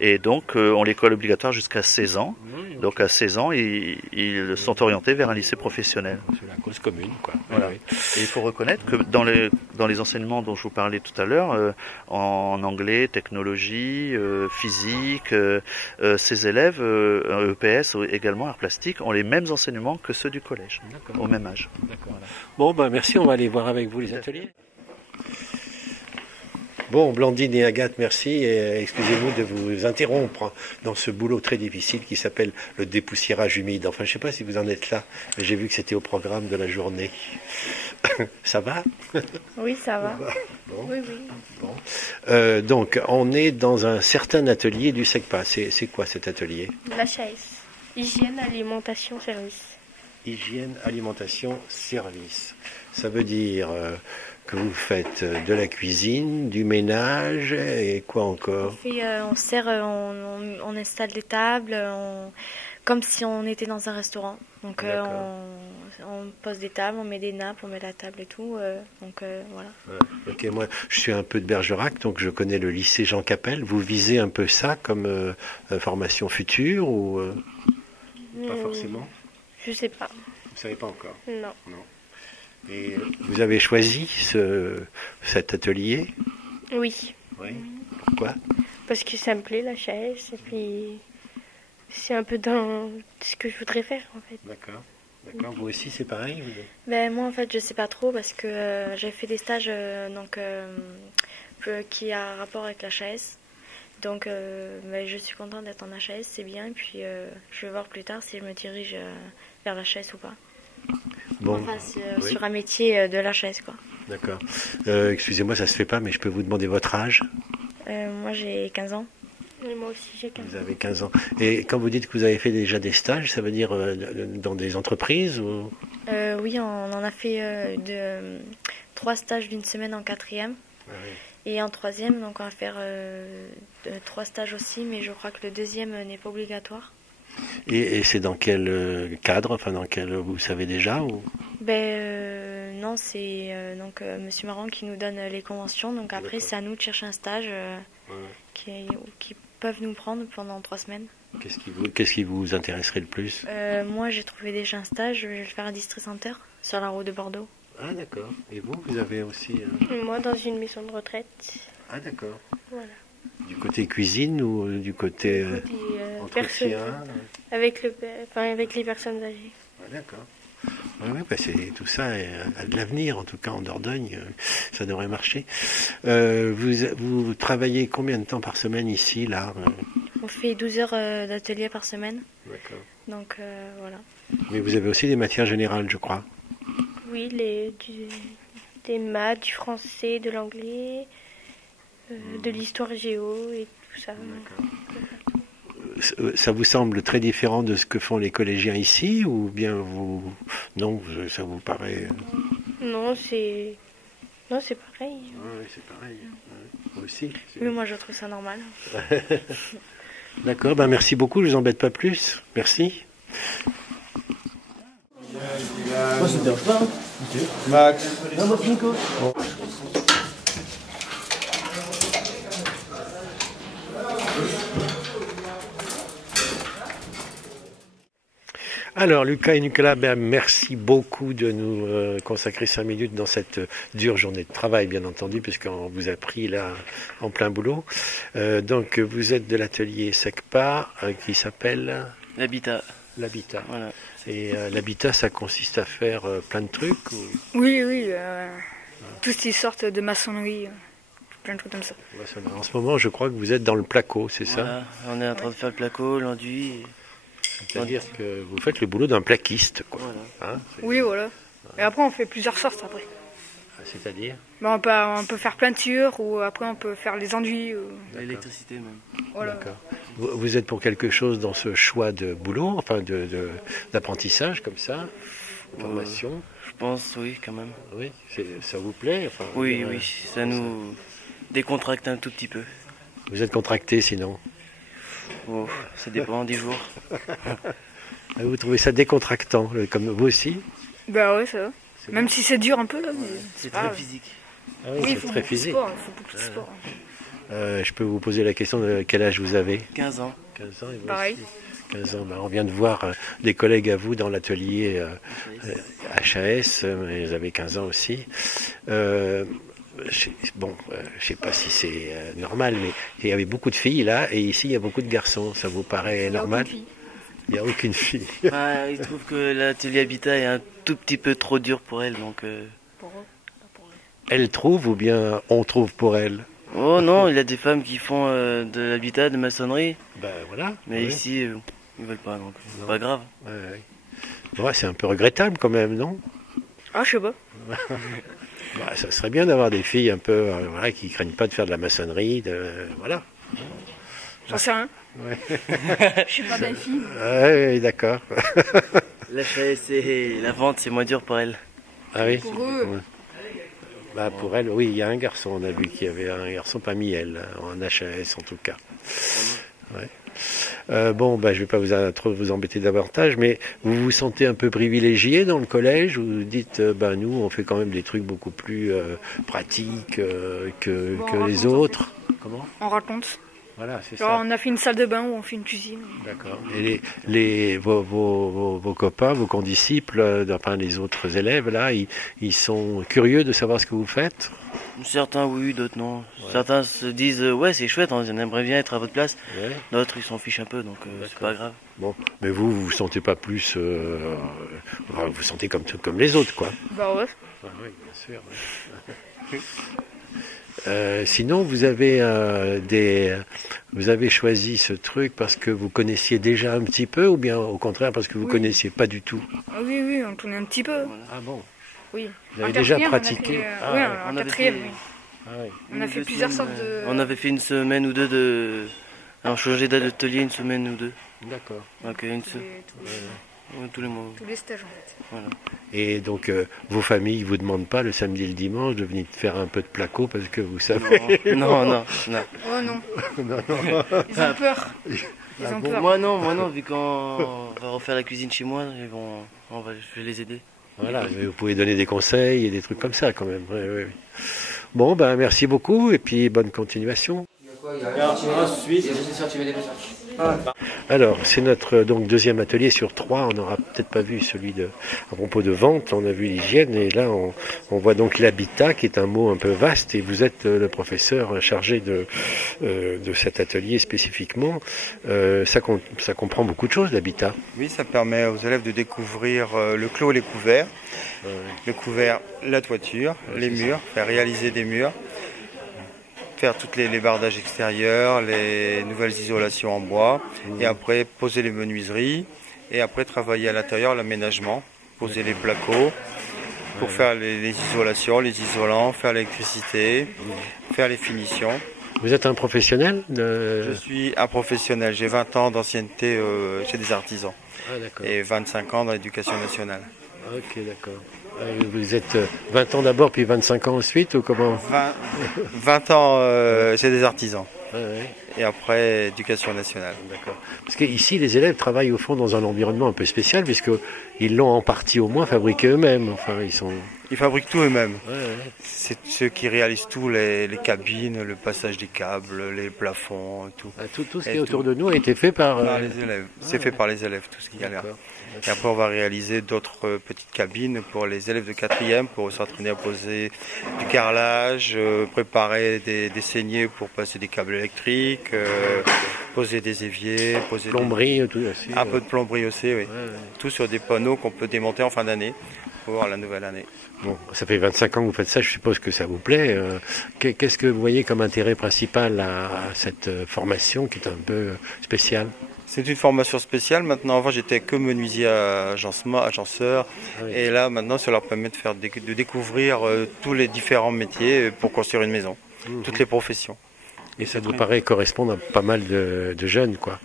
et donc ont l'école obligatoire jusqu'à 16 ans. Donc à 16 ans, ils sont orientés vers un lycée professionnel. C'est la cause commune, quoi. Voilà. Et il faut reconnaître que dans les enseignements dont je vous parlais tout à l'heure, en anglais, technologie, physique, ces élèves, EPS également, art plastique, ont les mêmes enseignements que ceux du collège, au même âge. Voilà. Bon, merci, on va aller voir avec vous les ateliers. Bon, Blandine et Agathe, merci. Et excusez-nous de vous interrompre dans ce boulot très difficile qui s'appelle le dépoussiérage humide. Enfin, je ne sais pas si vous en êtes là, mais j'ai vu que c'était au programme de la journée. Ça va? Oui, ça va. Bon. Oui, oui. Bon. Donc, on est dans un certain atelier du SECPA. C'est quoi cet atelier? L'HAS. Hygiène, alimentation, service. Hygiène, alimentation, service. Ça veut dire que vous faites de la cuisine, du ménage et quoi encore? On sert, on installe des tables, comme si on était dans un restaurant. Donc on pose des tables, on met des nappes, on met la table et tout. Voilà. Ok, moi je suis un peu de Bergerac, donc je connais le lycée Jean Capel. Vous visez un peu ça comme formation future ou pas forcément? Je sais pas. Vous savez pas encore? Non. Et vous avez choisi cet atelier? Oui. Oui. Pourquoi? Parce que ça me plaît, la chaise, et puis c'est un peu dans ce que je voudrais faire, en fait. D'accord. Vous aussi, c'est pareil? Ben, moi, en fait, je sais pas trop, parce que j'ai fait des stages qui a rapport avec la chaise. Donc, je suis contente d'être en HAS, c'est bien. Et puis, je vais voir plus tard si je me dirige vers la HAS ou pas. Bon. Enfin, sur un métier de la HAS, quoi. D'accord. Excusez-moi, ça se fait pas, mais je peux vous demander votre âge? Moi, j'ai 15 ans. Et moi aussi, j'ai 15 ans. Vous avez 15 ans. Et quand vous dites que vous avez fait déjà des stages, ça veut dire dans des entreprises ou... Oui, on en a fait 3 stages d'une semaine en 4e. Ah oui. Et en 3e, donc on va faire 3 stages aussi, mais je crois que le 2e n'est pas obligatoire. Et c'est dans quel cadre, enfin dans quel, vous savez déjà ou... Non, c'est Monsieur Marron qui nous donne les conventions, donc après c'est à nous de chercher un stage qui peuvent nous prendre pendant 3 semaines. Qu'est-ce qui vous intéresserait le plus? Moi j'ai trouvé déjà un stage, je vais le faire à District Center, sur la route de Bordeaux. Ah d'accord. Et vous avez aussi... Moi dans une maison de retraite. Ah d'accord. Voilà. Du côté cuisine ou du côté entretien? Avec les personnes âgées. Ah, d'accord. Oui, tout ça a de l'avenir, en tout cas en Dordogne, ça devrait marcher. Vous travaillez combien de temps par semaine ici, là? On fait 12 heures d'atelier par semaine. D'accord. Donc voilà. Mais vous avez aussi des matières générales, je crois. Oui, des maths, du français, de l'anglais, de l'histoire géo et tout ça. Ça vous semble très différent de ce que font les collégiens ici ou bien non, ça vous paraît... Non, c'est pareil. Oui, c'est pareil. Moi aussi. Oui, moi je trouve ça normal. D'accord, merci beaucoup, je vous embête pas plus. Merci. Moi, ça me dérange pas. Max. Non, moi, Nico. Bon. Alors, Lucas et Nicolas, merci beaucoup de nous consacrer 5 minutes dans cette dure journée de travail, bien entendu, puisqu'on vous a pris là en plein boulot. Donc, vous êtes de l'atelier SECPA qui s'appelle l'habitat. L'habitat. Voilà. Et l'habitat, ça consiste à faire plein de trucs ou... Oui, toutes ces sortes de maçonnerie, plein de trucs comme ça. En ce moment, je crois que vous êtes dans le placo, c'est ça? On est en train de faire le placo, l'enduit. C'est-à-dire que vous faites le boulot d'un plaquiste, quoi. Voilà. Oui, voilà. Et après, on fait plusieurs sortes après. C'est-à-dire? On peut faire peinture, ou après on peut faire les enduits. L'électricité même. Voilà. D'accord. Vous êtes pour quelque chose dans ce choix de boulot, enfin d'apprentissage comme ça, formation? Je pense, oui, quand même. Oui, ça vous plaît? Enfin, oui, ça nous décontracte un tout petit peu. Vous êtes contracté sinon? Oh, ça dépend des jours. Vous trouvez ça décontractant, comme vous aussi? Bah ouais, ça va. Même si c'est dur un peu là. C'est très physique. Ah oui, c'est très physique. Il faut beaucoup de sport. Je peux vous poser la question de quel âge vous avez? 15 ans. 15 ans et vous Pareil. aussi. 15 ans. On vient de voir des collègues à vous dans l'atelier HAS, vous avez 15 ans aussi. Je sais pas si c'est normal, mais il y avait beaucoup de filles là, et ici il y a beaucoup de garçons. Ça vous paraît normal? Il n'y a aucune fille. Il trouve que l'atelier habitat est un tout petit peu trop dur pour elle, donc... Elle trouve ou bien on trouve pour elle? Oh non, il y a des femmes qui font de l'habitat, de maçonnerie. Ben voilà. Mais ici, ils veulent pas, donc c'est pas grave. Ouais, c'est un peu regrettable quand même, non? Ah, je sais pas. Bah, ça serait bien d'avoir des filles un peu voilà, qui craignent pas de faire de la maçonnerie, voilà. J'en sais rien. Ouais. Je suis pas belle fille. Ouais, d'accord. L'achat, la vente, c'est moins dur pour elle. Ah oui. Pour eux. Ouais. Bah pour elle, oui, il y a un garçon, on a vu qu'il y avait un garçon parmi elles, en HAS en tout cas. Ouais. Bon, bah, je vais pas trop vous embêter davantage, mais vous vous sentez un peu privilégié dans le collège? Vous dites, bah nous, on fait quand même des trucs beaucoup plus pratiques que les autres. En fait. Comment? On raconte. Voilà, c'est ça. On a fait une salle de bain où on fait une cuisine. D'accord. Et vos copains, vos condisciples, enfin les autres élèves là, ils sont curieux de savoir ce que vous faites? Certains oui, d'autres non. Ouais. Certains se disent ouais c'est chouette, on aimerait bien être à votre place. Ouais. D'autres ils s'en fichent un peu, donc c'est pas grave. Bon, mais vous sentez pas plus, enfin, vous sentez comme les autres quoi. Bah ouais. Ah, oui, bien sûr. Ouais. Sinon, vous avez choisi ce truc parce que vous connaissiez déjà un petit peu, ou bien au contraire parce que vous connaissiez pas du tout? Ah oui, on tournait un petit peu. Ah bon? Oui. Vous avez déjà pratiqué? Oui, en quatrième, oui. Ah, oui. On a fait plusieurs sortes de... On avait fait une semaine ou deux on changeait d'atelier une semaine ou deux. D'accord. Donc tous les mois. Tous les stages en fait. Voilà. Et donc vos familles vous demandent pas le samedi et le dimanche de venir faire un peu de placo parce que vous savez. Non. Oh non. Ils ont peur. Ils ont peur. Moi non, vu qu'on va refaire la cuisine chez moi, je vais les aider. Voilà, mais vous pouvez donner des conseils et des trucs comme ça quand même. Ouais. Bon, ben merci beaucoup et puis bonne continuation. Alors, c'est notre deuxième atelier sur 3. On n'aura peut-être pas vu celui à propos de vente. On a vu l'hygiène et là, on voit donc l'habitat, qui est un mot un peu vaste. Et vous êtes le professeur chargé de cet atelier spécifiquement. Ça comprend beaucoup de choses, l'habitat. Oui, ça permet aux élèves de découvrir le clos et les couverts. Le couvert, la toiture, les murs, faire réaliser des murs. Faire toutes les bardages extérieurs, les nouvelles isolations en bois, et après poser les menuiseries, et après travailler à l'intérieur l'aménagement, poser les placos, pour faire les isolations, les isolants, faire l'électricité, faire les finitions. Vous êtes un professionnel Je suis un professionnel, j'ai 20 ans d'ancienneté chez des artisans, et 25 ans dans l'éducation nationale. Ok, d'accord. Vous êtes 20 ans d'abord, puis 25 ans ensuite, ou comment? 20 ans chez des artisans. Ouais. Et après, éducation nationale. D'accord. Parce qu'ici, les élèves travaillent au fond dans un environnement un peu spécial, puisqu'ils l'ont en partie au moins fabriqué eux-mêmes. Enfin, Ils fabriquent tout eux-mêmes. Ouais. C'est ceux qui réalisent tout, les cabines, le passage des câbles, les plafonds, tout. Tout ce qui est autour de nous a été fait par les élèves. C'est fait par les élèves, tout ce qui est là. Et après, on va réaliser d'autres petites cabines pour les élèves de 4e pour s'entraîner à poser du carrelage, préparer des saignées pour passer des câbles électriques, poser des éviers, poser plomberie, tout aussi. Un peu de plomberie aussi, oui. Ouais. Tout sur des panneaux qu'on peut démonter en fin d'année pour la nouvelle année. Bon, ça fait 25 ans que vous faites ça, je suppose que ça vous plaît. Qu'est-ce que vous voyez comme intérêt principal à cette formation qui est un peu spéciale? C'est une formation spéciale. Maintenant, avant, j'étais que menuisier agenceur. Oui. Et là, maintenant, ça leur permet de découvrir tous les différents métiers pour construire une maison. Toutes les professions. Et ça nous paraît correspondre à pas mal de jeunes, quoi.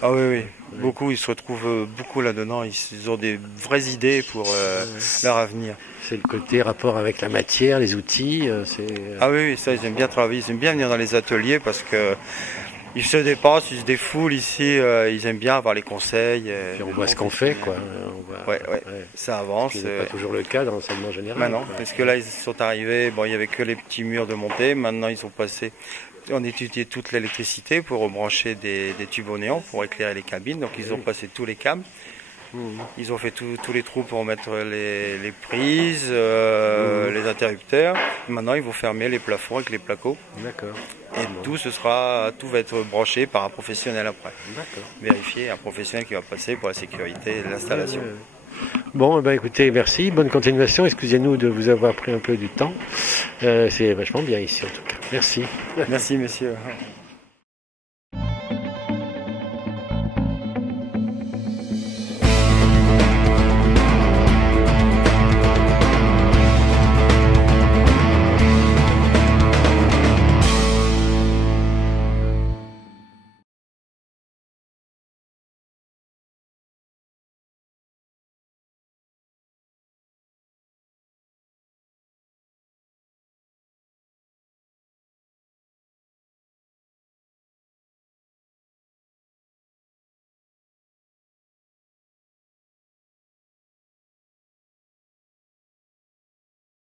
Ah oui. Beaucoup, ils se retrouvent beaucoup là-dedans. Ils ont des vraies idées pour leur avenir. C'est le côté rapport avec la matière, les outils. Ah oui, ça, ils aiment bien travailler. Ils aiment bien venir dans les ateliers parce que ils se dépassent, ils se défoulent ici, ils aiment bien avoir les conseils. Puis on voit ce qu'on fait, quoi. Ouais. Ça avance. Ce n'est pas toujours le cas dans l'enseignement général. Maintenant, parce que là, ils sont arrivés, il n'y avait que les petits murs de montée. Maintenant, ils sont passés, on étudiait toute l'électricité pour rebrancher des tubes au néon pour éclairer les cabines. Donc, ils ont passé tous les câbles. Ils ont fait tous les trous pour mettre les prises, les interrupteurs. Maintenant, ils vont fermer les plafonds avec les placos. D'accord. Et tout va être branché par un professionnel après. D'accord. Vérifier un professionnel qui va passer pour la sécurité de l'installation. Bon, eh ben, écoutez, merci, bonne continuation. Excusez-nous de vous avoir pris un peu du temps. C'est vachement bien ici en tout cas. Merci. Merci monsieur.